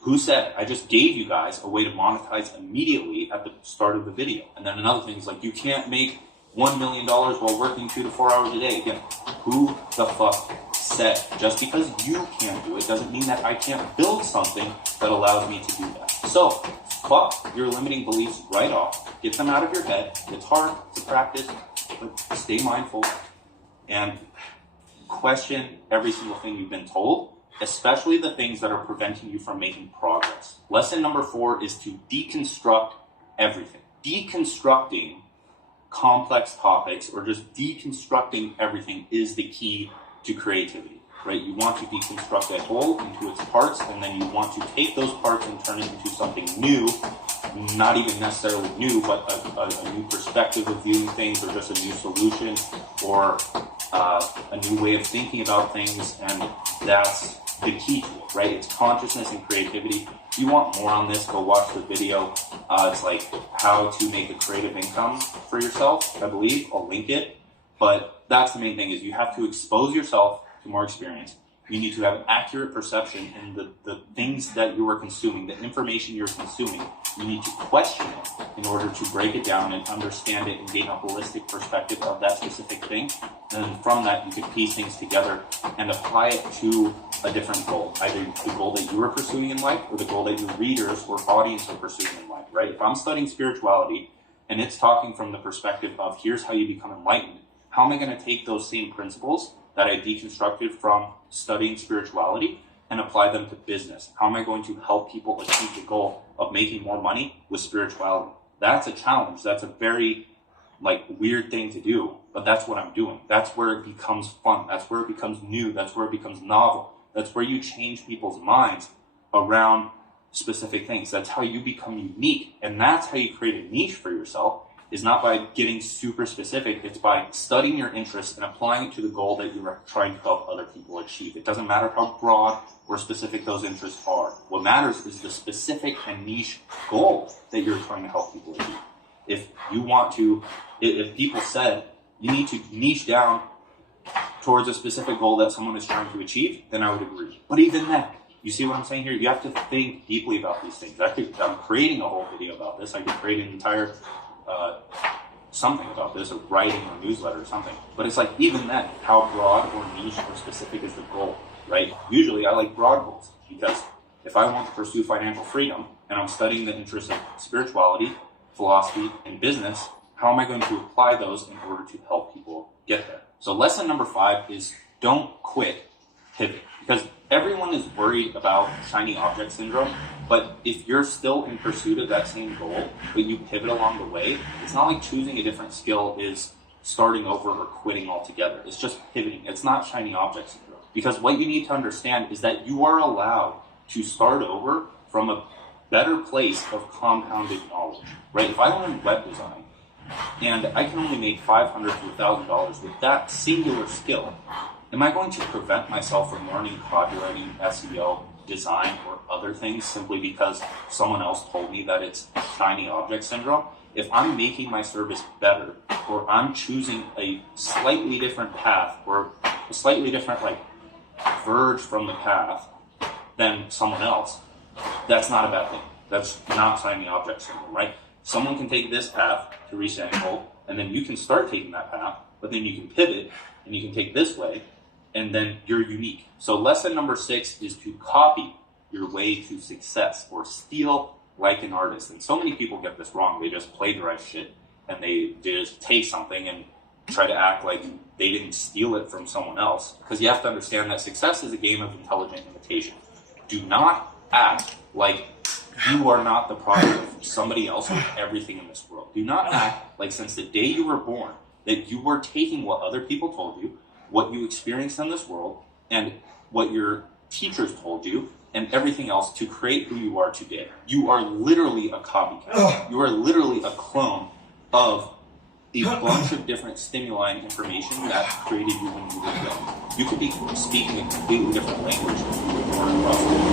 Who said? I just gave you guys a way to monetize immediately at the start of the video. And then another thing is you can't make $1 million while working 2 to 4 hours a day. Again, who the fuck said? Just because you can't do it doesn't mean that I can't build something that allows me to do that. So, fuck your limiting beliefs right off. Get them out of your head. It's hard to practice, but stay mindful and question every single thing you've been told, especially the things that are preventing you from making progress. Lesson number 4 is to deconstruct everything. Deconstructing complex topics or just deconstructing everything is the key to creativity, right? You want to deconstruct a whole into its parts, and then you want to take those parts and turn it into something new, not even necessarily new, but a new perspective of viewing things, or just a new solution, or a new way of thinking about things, and that's the key to it, right? It's consciousness and creativity. If you want more on this, go watch the video. It's how to make a creative income for yourself, I believe. I'll link it. But that's the main thing, is you have to expose yourself to more experience. You need to have an accurate perception in the things that you are consuming, the information you're consuming. You need to question it in order to break it down and understand it and gain a holistic perspective of that specific thing. And then from that, you can piece things together and apply it to a different goal, either the goal that you are pursuing in life or the goal that your readers or audience are pursuing in life, right? If I'm studying spirituality and it's talking from the perspective of here's how you become enlightened, how am I going to take those same principles that I deconstructed from studying spirituality and apply them to business? How am I going to help people achieve the goal of making more money with spirituality? That's a challenge. That's a very weird thing to do, but that's what I'm doing. That's where it becomes fun. That's where it becomes new. That's where it becomes novel. That's where you change people's minds around specific things. That's how you become unique, and that's how you create a niche for yourself. Is not by getting super specific, it's by studying your interests and applying it to the goal that you are trying to help other people achieve. It doesn't matter how broad or specific those interests are. What matters is the specific and niche goal that you're trying to help people achieve. If people said you need to niche down towards a specific goal that someone is trying to achieve, then I would agree. But even then, you see what I'm saying here? You have to think deeply about these things. I'm creating a whole video about this. I could create an entire something about this, or writing or newsletter or something. But it's even then, how broad or niche or specific is the goal, right? Usually I like broad goals, because if I want to pursue financial freedom and I'm studying the interests of spirituality, philosophy, and business, how am I going to apply those in order to help people get there? So lesson number 5 is don't quit, pivot. Because everyone is worried about shiny object syndrome, but if you're still in pursuit of that same goal, but you pivot along the way, it's not like choosing a different skill is starting over or quitting altogether. It's just pivoting. It's not shiny object syndrome. Because what you need to understand is that you are allowed to start over from a better place of compounded knowledge, right? If I learn web design and I can only make $500 to $1,000 with that singular skill, am I going to prevent myself from learning copywriting, SEO, design, or other things simply because someone else told me that it's shiny object syndrome? If I'm making my service better, or I'm choosing a slightly different path, or a slightly different verge from the path than someone else, that's not a bad thing. That's not shiny object syndrome, right? Someone can take this path to reach that goal, and then you can start taking that path, but then you can pivot and you can take this way, and then you're unique. So lesson number 6 is to copy your way to success, or steal like an artist. And so many people get this wrong. They just plagiarize shit, and they just take something and try to act like they didn't steal it from someone else. Because you have to understand that success is a game of intelligent imitation. Do not act like you are not the product of somebody else with everything in this world. Do not act like since the day you were born that you were taking what other people told you, what you experienced in this world, and what your teachers told you, and everything else to create who you are today. You are literally a copycat. You are literally a clone of a bunch of different stimuli and information that created you when you were young. You could be speaking a completely different language than you were born across the world.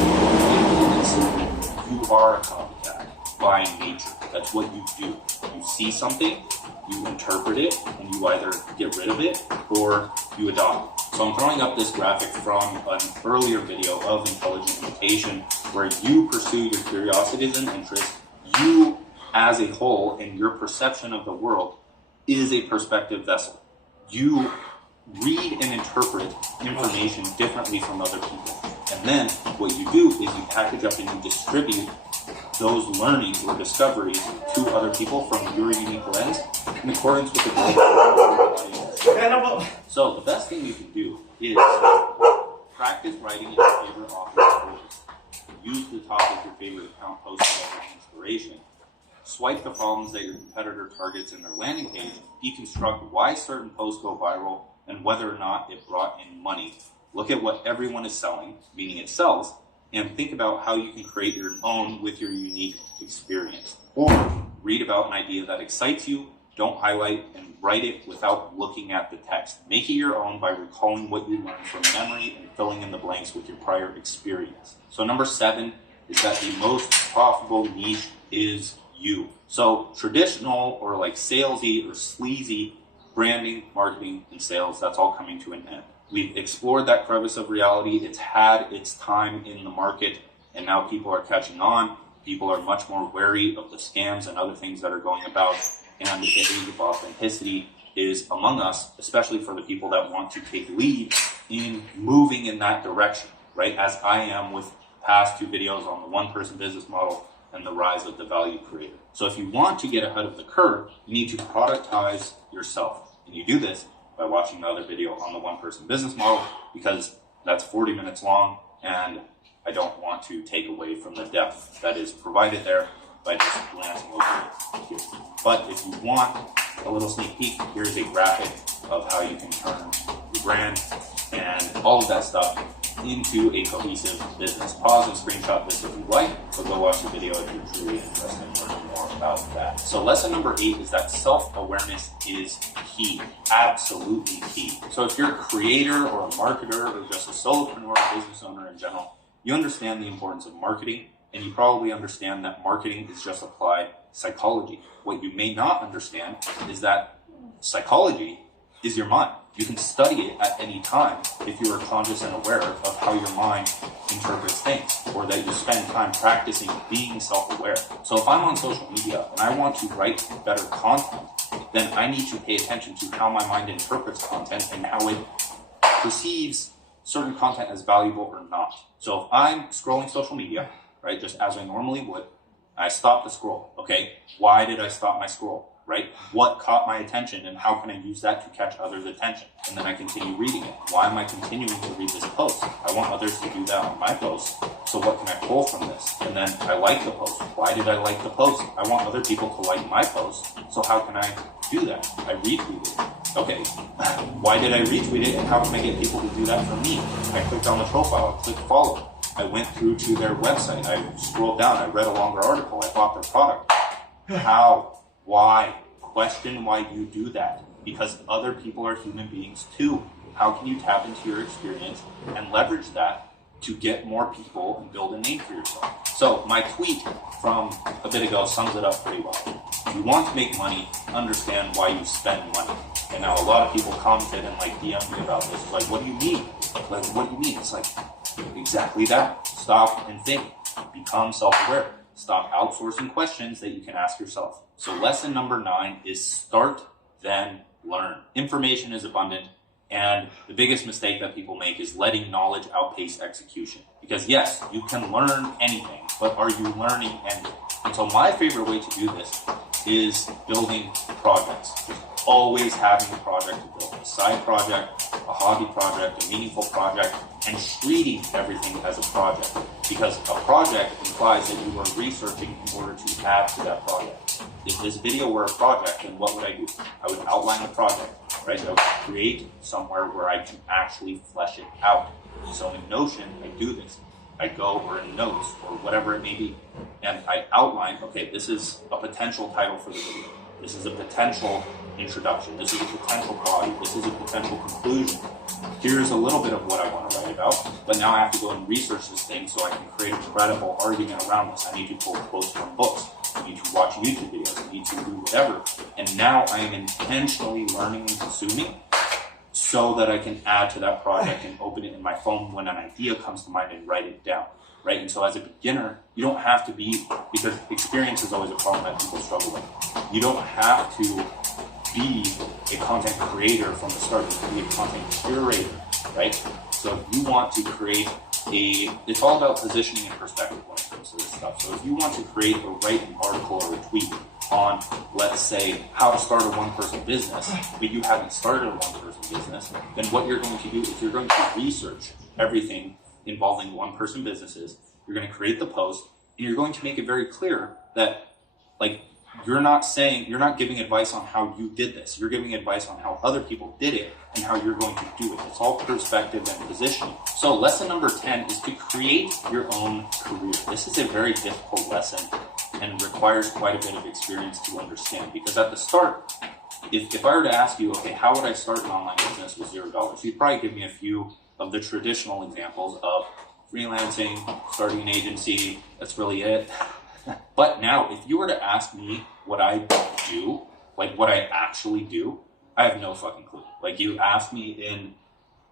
You are a copycat by nature. That's what you do. You see something, you interpret it, and you either get rid of it or you adopt it. So I'm throwing up this graphic from an earlier video of intelligent imitation, where you pursue your curiosities and interests. You, as a whole, in your perception of the world, is a perspective vessel. You read and interpret information differently from other people. And then what you do is you package up and you distribute those learnings or discoveries to other people from your unique lens in accordance with the goals of your audience. So the best thing you can do is practice writing your favorite author's words. Use the top of your favorite account post as inspiration. Swipe the problems that your competitor targets in their landing page. Deconstruct why certain posts go viral and whether or not it brought in money. Look at what everyone is selling, meaning it sells, and think about how you can create your own with your unique experience. Or read about an idea that excites you, don't highlight, and write it without looking at the text. Make it your own by recalling what you learned from memory and filling in the blanks with your prior experience. So number 7 is that the most profitable niche is you. So traditional or like salesy or sleazy branding, marketing, and sales, that's all coming to an end. We've explored that crevice of reality. It's had its time in the market, and now people are catching on. People are much more wary of the scams and other things that are going about, and the age of authenticity is among us, especially for the people that want to take lead in moving in that direction, right? As I am with past 2 videos on the one-person business model and the rise of the value creator. So if you want to get ahead of the curve, you need to productize yourself. And you do this by watching the other video on the one-person business model, because that's 40 minutes long, and I don't want to take away from the depth that is provided there by just glancing over it here. But if you want a little sneak peek, here's a graphic of how you can turn your brand and all of that stuff into a cohesive business. Pause and screenshot this if you'd like, but go watch the video if you're truly interested in learning more about that. So lesson number 8 is that self-awareness is key, absolutely key. So if you're a creator or a marketer or just a solopreneur or business owner in general, you understand the importance of marketing, and you probably understand that marketing is just applied psychology. What you may not understand is that psychology is your mind. You can study it at any time if you are conscious and aware of how your mind interprets things, or that you spend time practicing being self-aware. So if I'm on social media and I want to write better content, then I need to pay attention to how my mind interprets content and how it perceives certain content as valuable or not. So if I'm scrolling social media, right, just as I normally would, I stop the scroll. Okay, why did I stop my scroll? Right? What caught my attention, and how can I use that to catch others' attention? And then I continue reading it. Why am I continuing to read this post? I want others to do that on my post. So what can I pull from this? And then I like the post. Why did I like the post? I want other people to like my post. So how can I do that? I retweet it. Okay, why did I retweet it, and how can I get people to do that for me? I clicked on the profile, I clicked follow. I went through to their website. I scrolled down. I read a longer article. I bought their product. How? Why? Question why you do that. Because other people are human beings too. How can you tap into your experience and leverage that to get more people and build a name for yourself? So my tweet from a bit ago sums it up pretty well. If you want to make money, understand why you spend money. And now a lot of people commented and like DM'd me about this. It's like, what do you mean? Like, what do you mean? It's like, exactly that. Stop and think. Become self-aware. Stop outsourcing questions that you can ask yourself. So lesson number 9 is start, then learn. Information is abundant, And the biggest mistake that people make is letting knowledge outpace execution. Because yes, you can learn anything, but are you learning anything? And so my favorite way to do this is building projects. Just always having a project to build. A side project, a hobby project, a meaningful project, and treating everything as a project. Because a project implies that you are researching in order to add to that project. If this video were a project, then what would I do? I would outline the project, right? I would create somewhere where I can actually flesh it out. So in Notion, I do this. I go, or in Notes, or whatever it may be, and I outline, okay, this is a potential title for the video. This is a potential introduction. This is a potential body. This is a potential conclusion. Here's a little bit of what I want to write about, but now I have to go and research this thing so I can create a credible argument around this. I need to pull quotes from books. I need to watch YouTube videos. I need to do whatever. And now I am intentionally learning and consuming so that I can add to that project and open it in my phone when an idea comes to mind and write it down, right? And so as a beginner, you don't have to be, because experience is always a problem that people struggle with. You don't have to be a content creator from the start. You can be a content curator, right? So if you want to create it's all about positioning and perspective when it comes to this stuff. So if you want to create or write an article or a tweet on, let's say, how to start a one-person business, but you haven't started a one-person business, then what you're going to do is you're going to research everything involving one-person businesses. You're going to create the post, and you're going to make it very clear that, like, you're not giving advice on how you did this. You're giving advice on how other people did it and how you're going to do it. It's all perspective and positioning. So lesson number 10 is to create your own career. This is a very difficult lesson and requires quite a bit of experience to understand, because at the start, if I were to ask you, okay, how would I start an online business with $0? You'd probably give me a few of the traditional examples of freelancing, starting an agency. That's really it. But now, if you were to ask me what I do, like what I actually do, I have no fucking clue. Like, you ask me in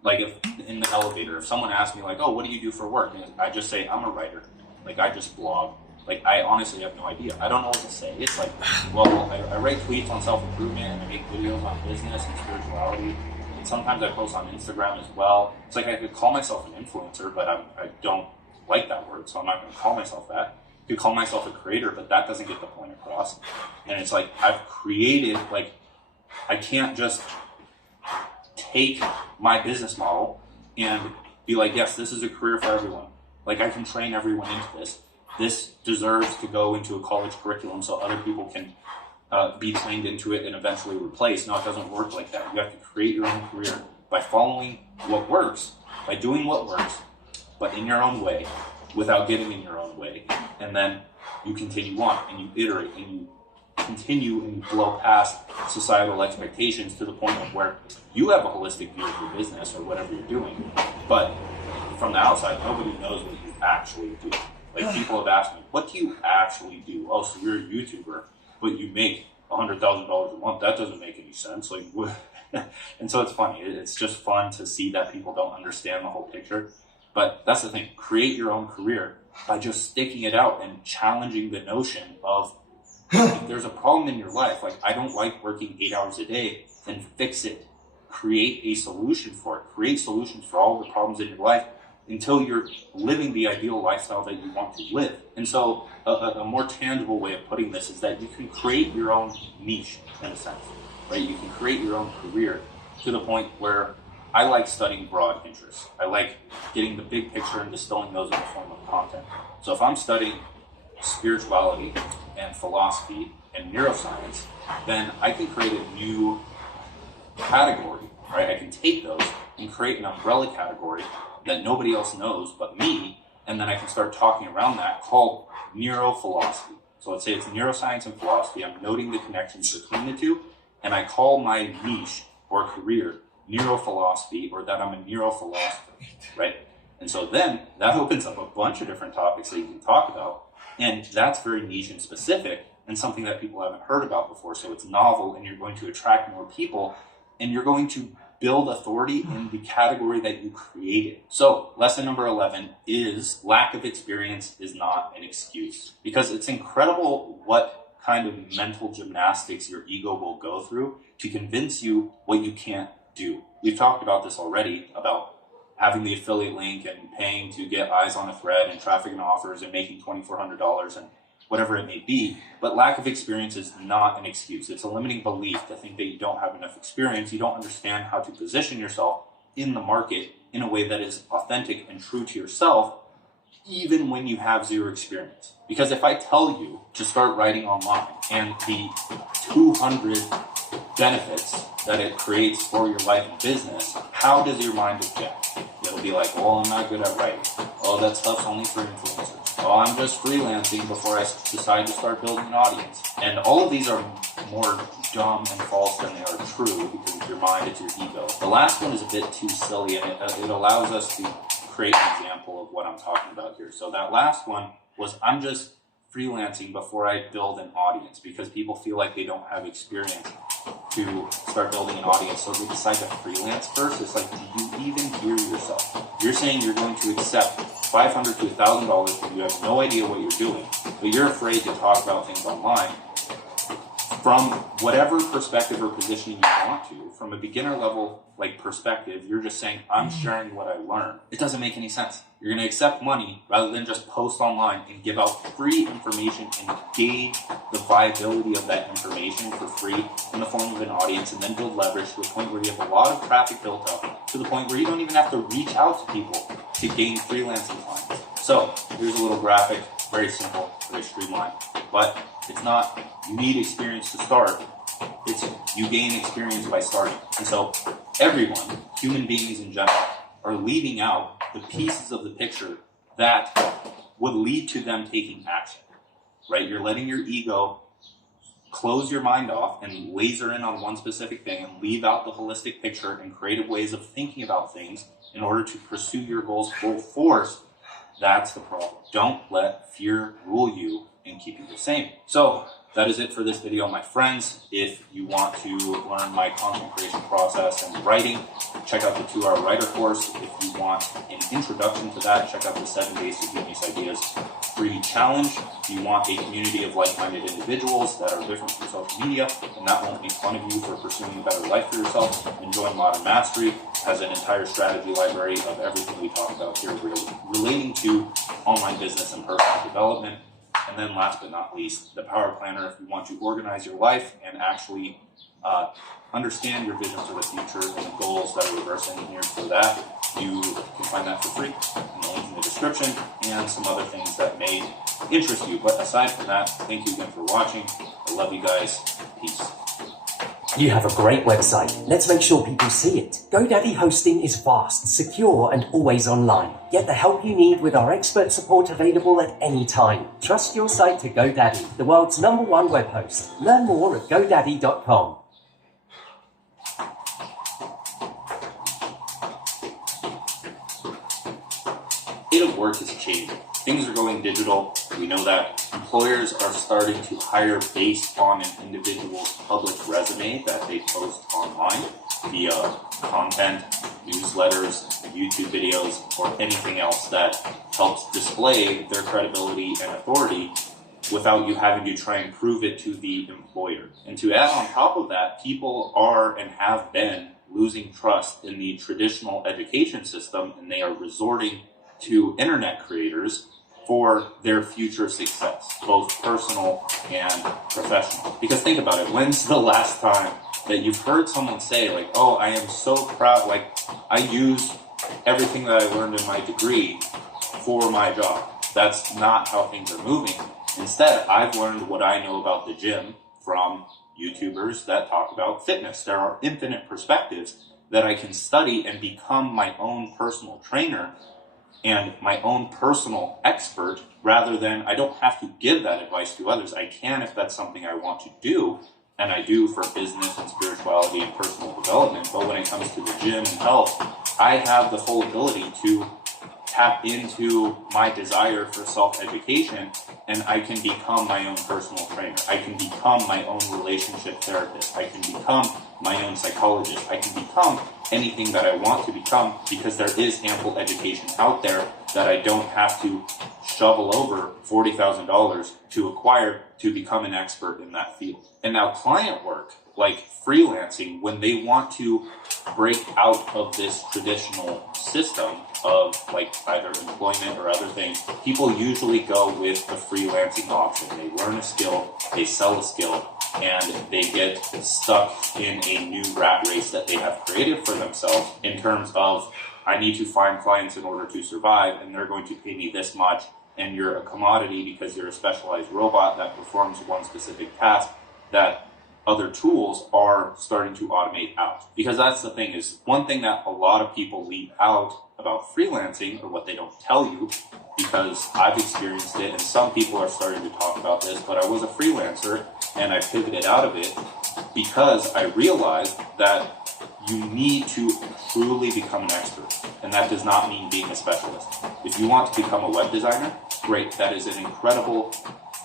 the elevator, if someone asks me like, oh, what do you do for work? And I just say, I'm a writer. Like, I just blog. Like, I honestly have no idea. I don't know what to say. It's like, well, I write tweets on self-improvement, and I make videos on business and spirituality. And sometimes I post on Instagram as well. It's like I could call myself an influencer, but I don't like that word, so I'm not going to call myself that. I could call myself a creator, but that doesn't get the point across. And it's like, I've created, like, I can't just take my business model and be like, yes, this is a career for everyone. Like, I can train everyone into this. This deserves to go into a college curriculum so other people can be trained into it and eventually replace. No, it doesn't work like that. You have to create your own career by following what works, by doing what works, but in your own way, without getting in your own way. And then you continue on and you iterate and you continue and you blow past societal expectations to the point of where you have a holistic view of your business or whatever you're doing. But from the outside, nobody knows what you actually do. Like, people have asked me, what do you actually do? Oh, so you're a YouTuber, but you make $100,000 a month. That doesn't make any sense. Like, what? And so it's funny. It's just fun to see that people don't understand the whole picture. But that's the thing. Create your own career by just sticking it out and challenging the notion of, if there's a problem in your life, like, I don't like working 8 hours a day, then fix it. Create a solution for it. Create solutions for all the problems in your life until you're living the ideal lifestyle that you want to live. And so a more tangible way of putting this is that you can create your own niche, in a sense, right? You can create your own career to the point where I like studying broad interests. I like getting the big picture and distilling those in the form of content. So if I'm studying spirituality and philosophy and neuroscience, then I can create a new category, right? I can take those and create an umbrella category that nobody else knows but me, and then I can start talking around that, called neurophilosophy. So let's say it's neuroscience and philosophy. I'm noting the connections between the two, and I call my niche or career neurophilosophy, or that I'm a neurophilosopher, right? And so then that opens up a bunch of different topics that you can talk about, and that's very niche and specific and something that people haven't heard about before. So it's novel, and you're going to attract more people, and you're going to build authority in the category that you created. So lesson number 11 is lack of experience is not an excuse, because it's incredible what kind of mental gymnastics your ego will go through to convince you what you can't do. we've talked about this already, about having the affiliate link and paying to get eyes on a thread and traffic and offers and making $2,400 and whatever it may be. But lack of experience is not an excuse. It's a limiting belief to think that you don't have enough experience. You don't understand how to position yourself in the market in a way that is authentic and true to yourself, even when you have zero experience. Because if I tell you to start writing online and the 200 benefits that it creates for your life and business, how does your mind object? It'll be like, oh, I'm not good at writing. Oh, that stuff's only for influencers. Oh, I'm just freelancing before I decide to start building an audience. And all of these are more dumb and false than they are true, because it's your mind, it's your ego. The last one is a bit too silly, and it allows us to create an example of what I'm talking about here. So that last one was, I'm just freelancing before I build an audience, because people feel like they don't have experience to start building an audience, so they decide to freelance first. It's like, do you even hear yourself? You're saying you're going to accept $500 to $1,000 when you have no idea what you're doing, but you're afraid to talk about things online. From whatever perspective or positioning you want to, from a beginner level perspective, you're just saying, I'm sharing what I learned. It doesn't make any sense. You're going to accept money rather than just post online and give out free information and gauge the viability of that information for free in the form of an audience, and then build leverage to the point where you have a lot of traffic built up, to the point where you don't even have to reach out to people to gain freelancing clients. So here's a little graphic, very simple, very streamlined, but it's not you need experience to start. It's you gain experience by starting. And so everyone, human beings in general, are leaving out the pieces of the picture that would lead to them taking action, right? You're letting your ego close your mind off and laser in on one specific thing and leave out the holistic picture and creative ways of thinking about things in order to pursue your goals full force. That's the problem. Don't let fear rule you and keep you the same. So that is it for this video, my friends. If you want to learn my content creation process and writing, check out the 2-hour writer course. If you want an introduction to that, check out the 7 Days to Genius Ideas free challenge. If you want a community of like-minded individuals that are different from social media and that won't make fun of you for pursuing a better life for yourself, then join Modern Mastery. It has an entire strategy library of everything we talk about here relating to online business and personal development. And then last but not least, the Power Planner, if you want to organize your life and actually understand your vision for the future and the goals that are reverse engineered for that, you can find that for free in the link in the description, and some other things that may interest you. But aside from that, thank you again for watching. I love you guys. Peace. You have a great website. Let's make sure people see it. GoDaddy hosting is fast, secure, and always online. Get the help you need with our expert support available at any time. Trust your site to GoDaddy, the world's #1 web host. Learn more at GoDaddy.com. The state of work is changing. Things are going digital. We know that employers are starting to hire based on an individual's public resume that they post online via content, newsletters, YouTube videos, or anything else that helps display their credibility and authority without you having to try and prove it to the employer. And to add on top of that, people are and have been losing trust in the traditional education system, and they are resorting to internet creators for their future success, both personal and professional. Because think about it, when's the last time that you've heard someone say, like, oh, I am so proud, like, I use everything that I learned in my degree for my job. That's not how things are moving. Instead, I've learned what I know about the gym from YouTubers that talk about fitness. There are infinite perspectives that I can study and become my own personal trainer and my own personal expert, rather than I don't have to give that advice to others. I can if that's something I want to do, and I do for business and spirituality and personal development. But when it comes to the gym and health, I have the full ability to tap into my desire for self-education, and I can become my own personal trainer. I can become my own relationship therapist. I can become my own psychologist. I can become anything that I want to become, because there is ample education out there that I don't have to shovel over $40,000 to acquire to become an expert in that field. And now client work, like freelancing, when they want to break out of this traditional system of like either employment or other things, people usually go with the freelancing option. They learn a skill, they sell a skill, and they get stuck in a new rat race that they have created for themselves in terms of, I need to find clients in order to survive, and they're going to pay me this much, and you're a commodity because you're a specialized robot that performs one specific task that other tools are starting to automate out. Because that's the thing, is one thing that a lot of people leave out about freelancing, or what they don't tell you, because I've experienced it, and some people are starting to talk about this, but I was a freelancer and I pivoted out of it because I realized that you need to truly become an expert. And that does not mean being a specialist. If you want to become a web designer, great, that is an incredible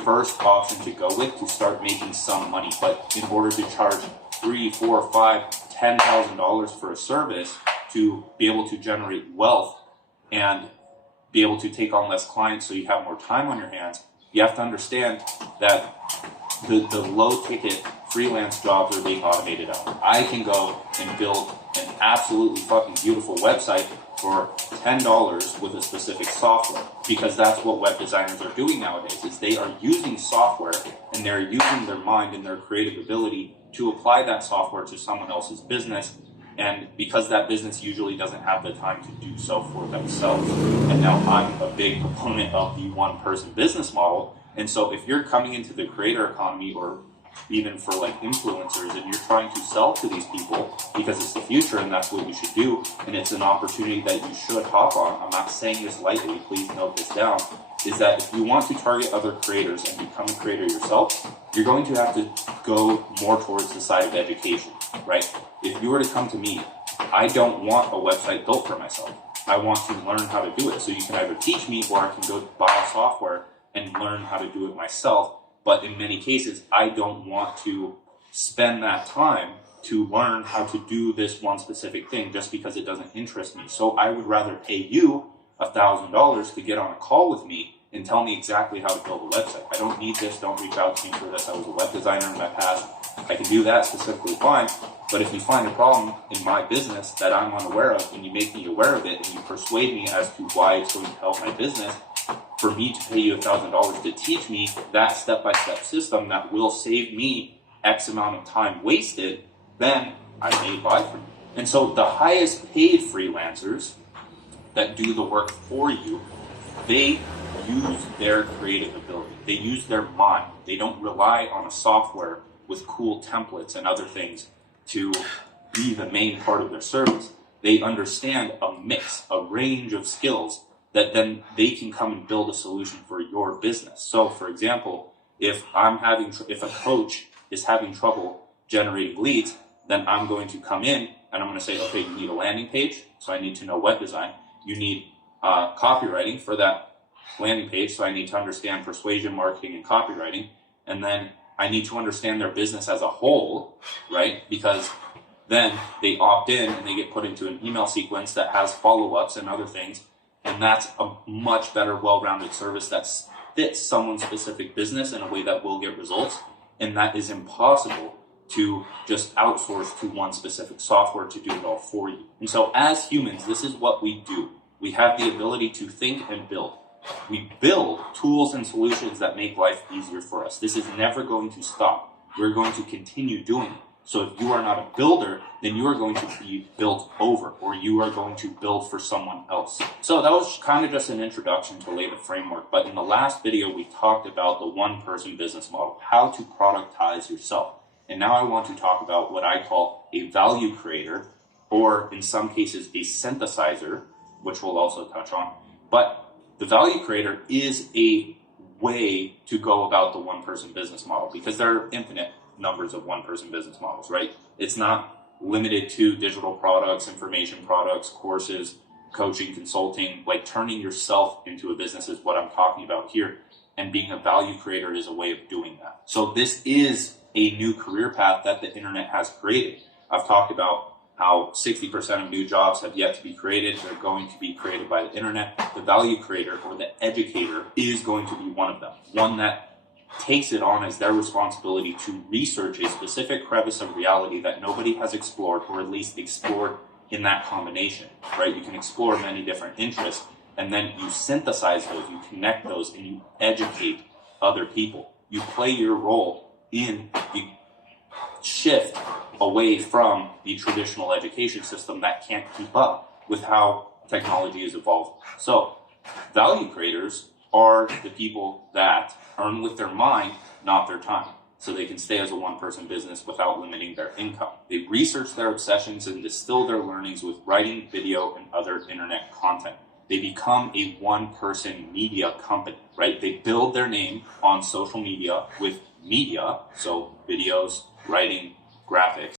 first option to go with to start making some money. But in order to charge $3, $4, $5, $10,000 for a service to be able to generate wealth and be able to take on less clients so you have more time on your hands, you have to understand that the low ticket freelance jobs are being automated out. I can go and build an absolutely fucking beautiful website for $10 with a specific software, because that's what web designers are doing nowadays, is they are using software and they're using their mind and their creative ability to apply that software to someone else's business. And because that business usually doesn't have the time to do so for themselves. And now I'm a big proponent of the one-person business model. And so if you're coming into the creator economy, or even for like influencers, and you're trying to sell to these people because it's the future and that's what you should do, and it's an opportunity that you should hop on, I'm not saying this lightly, please note this down, is that if you want to target other creators and become a creator yourself, you're going to have to go more towards the side of education, right? If you were to come to me, I don't want a website built for myself. I want to learn how to do it. So you can either teach me, or I can go buy software and learn how to do it myself. But in many cases, I don't want to spend that time to learn how to do this one specific thing just because it doesn't interest me. So I would rather pay you $1,000 to get on a call with me and tell me exactly how to build a website. I don't need this. Don't reach out to me for this. I was a web designer in my past. I can do that specifically fine. But if you find a problem in my business that I'm unaware of, and you make me aware of it, and you persuade me as to why it's going to help my business, for me to pay you $1,000 to teach me that step-by-step system that will save me X amount of time wasted, then I may buy from you. And so the highest paid freelancers that do the work for you, they use their creative ability. They use their mind. They don't rely on a software with cool templates and other things to be the main part of their service. They understand a mix, a range of skills that then they can come and build a solution for your business. So, for example, if a coach is having trouble generating leads, then I'm going to come in and I'm going to say, okay, you need a landing page, so I need to know web design. You need copywriting for that landing page, so I need to understand persuasion, marketing, and copywriting. And then I need to understand their business as a whole, right? Because then they opt in and they get put into an email sequence that has follow-ups and other things. And that's a much better, well-rounded service that fits someone's specific business in a way that will get results. And that is impossible to just outsource to one specific software to do it all for you. And so as humans, this is what we do. We have the ability to think and build. We build tools and solutions that make life easier for us. This is never going to stop. We're going to continue doing it. So if you are not a builder, then you are going to be built over, or you are going to build for someone else. So that was kind of just an introduction to lay the framework. But in the last video, we talked about the one-person business model, how to productize yourself. And now I want to talk about what I call a value creator, or in some cases, a synthesizer, which we'll also touch on. But the value creator is a way to go about the one-person business model, because there are infinite numbers of one-person business models, right? It's not limited to digital products, information products, courses, coaching, consulting. Like turning yourself into a business is what I'm talking about here. And being a value creator is a way of doing that. So this is a new career path that the internet has created. I've talked about how 60% of new jobs have yet to be created. They're going to be created by the internet. The value creator, or the educator, is going to be one of them. One that takes it on as their responsibility to research a specific crevice of reality that nobody has explored, or at least explored in that combination, right? You can explore many different interests, and then you synthesize those, you connect those, and you educate other people. You play your role in the shift away from the traditional education system that can't keep up with how technology is evolved. So, value creators are the people that earn with their mind, not their time, so they can stay as a one-person business without limiting their income. They research their obsessions and distill their learnings with writing, video, and other internet content. They become a one-person media company, right? They build their name on social media with media, so videos, writing, graphics,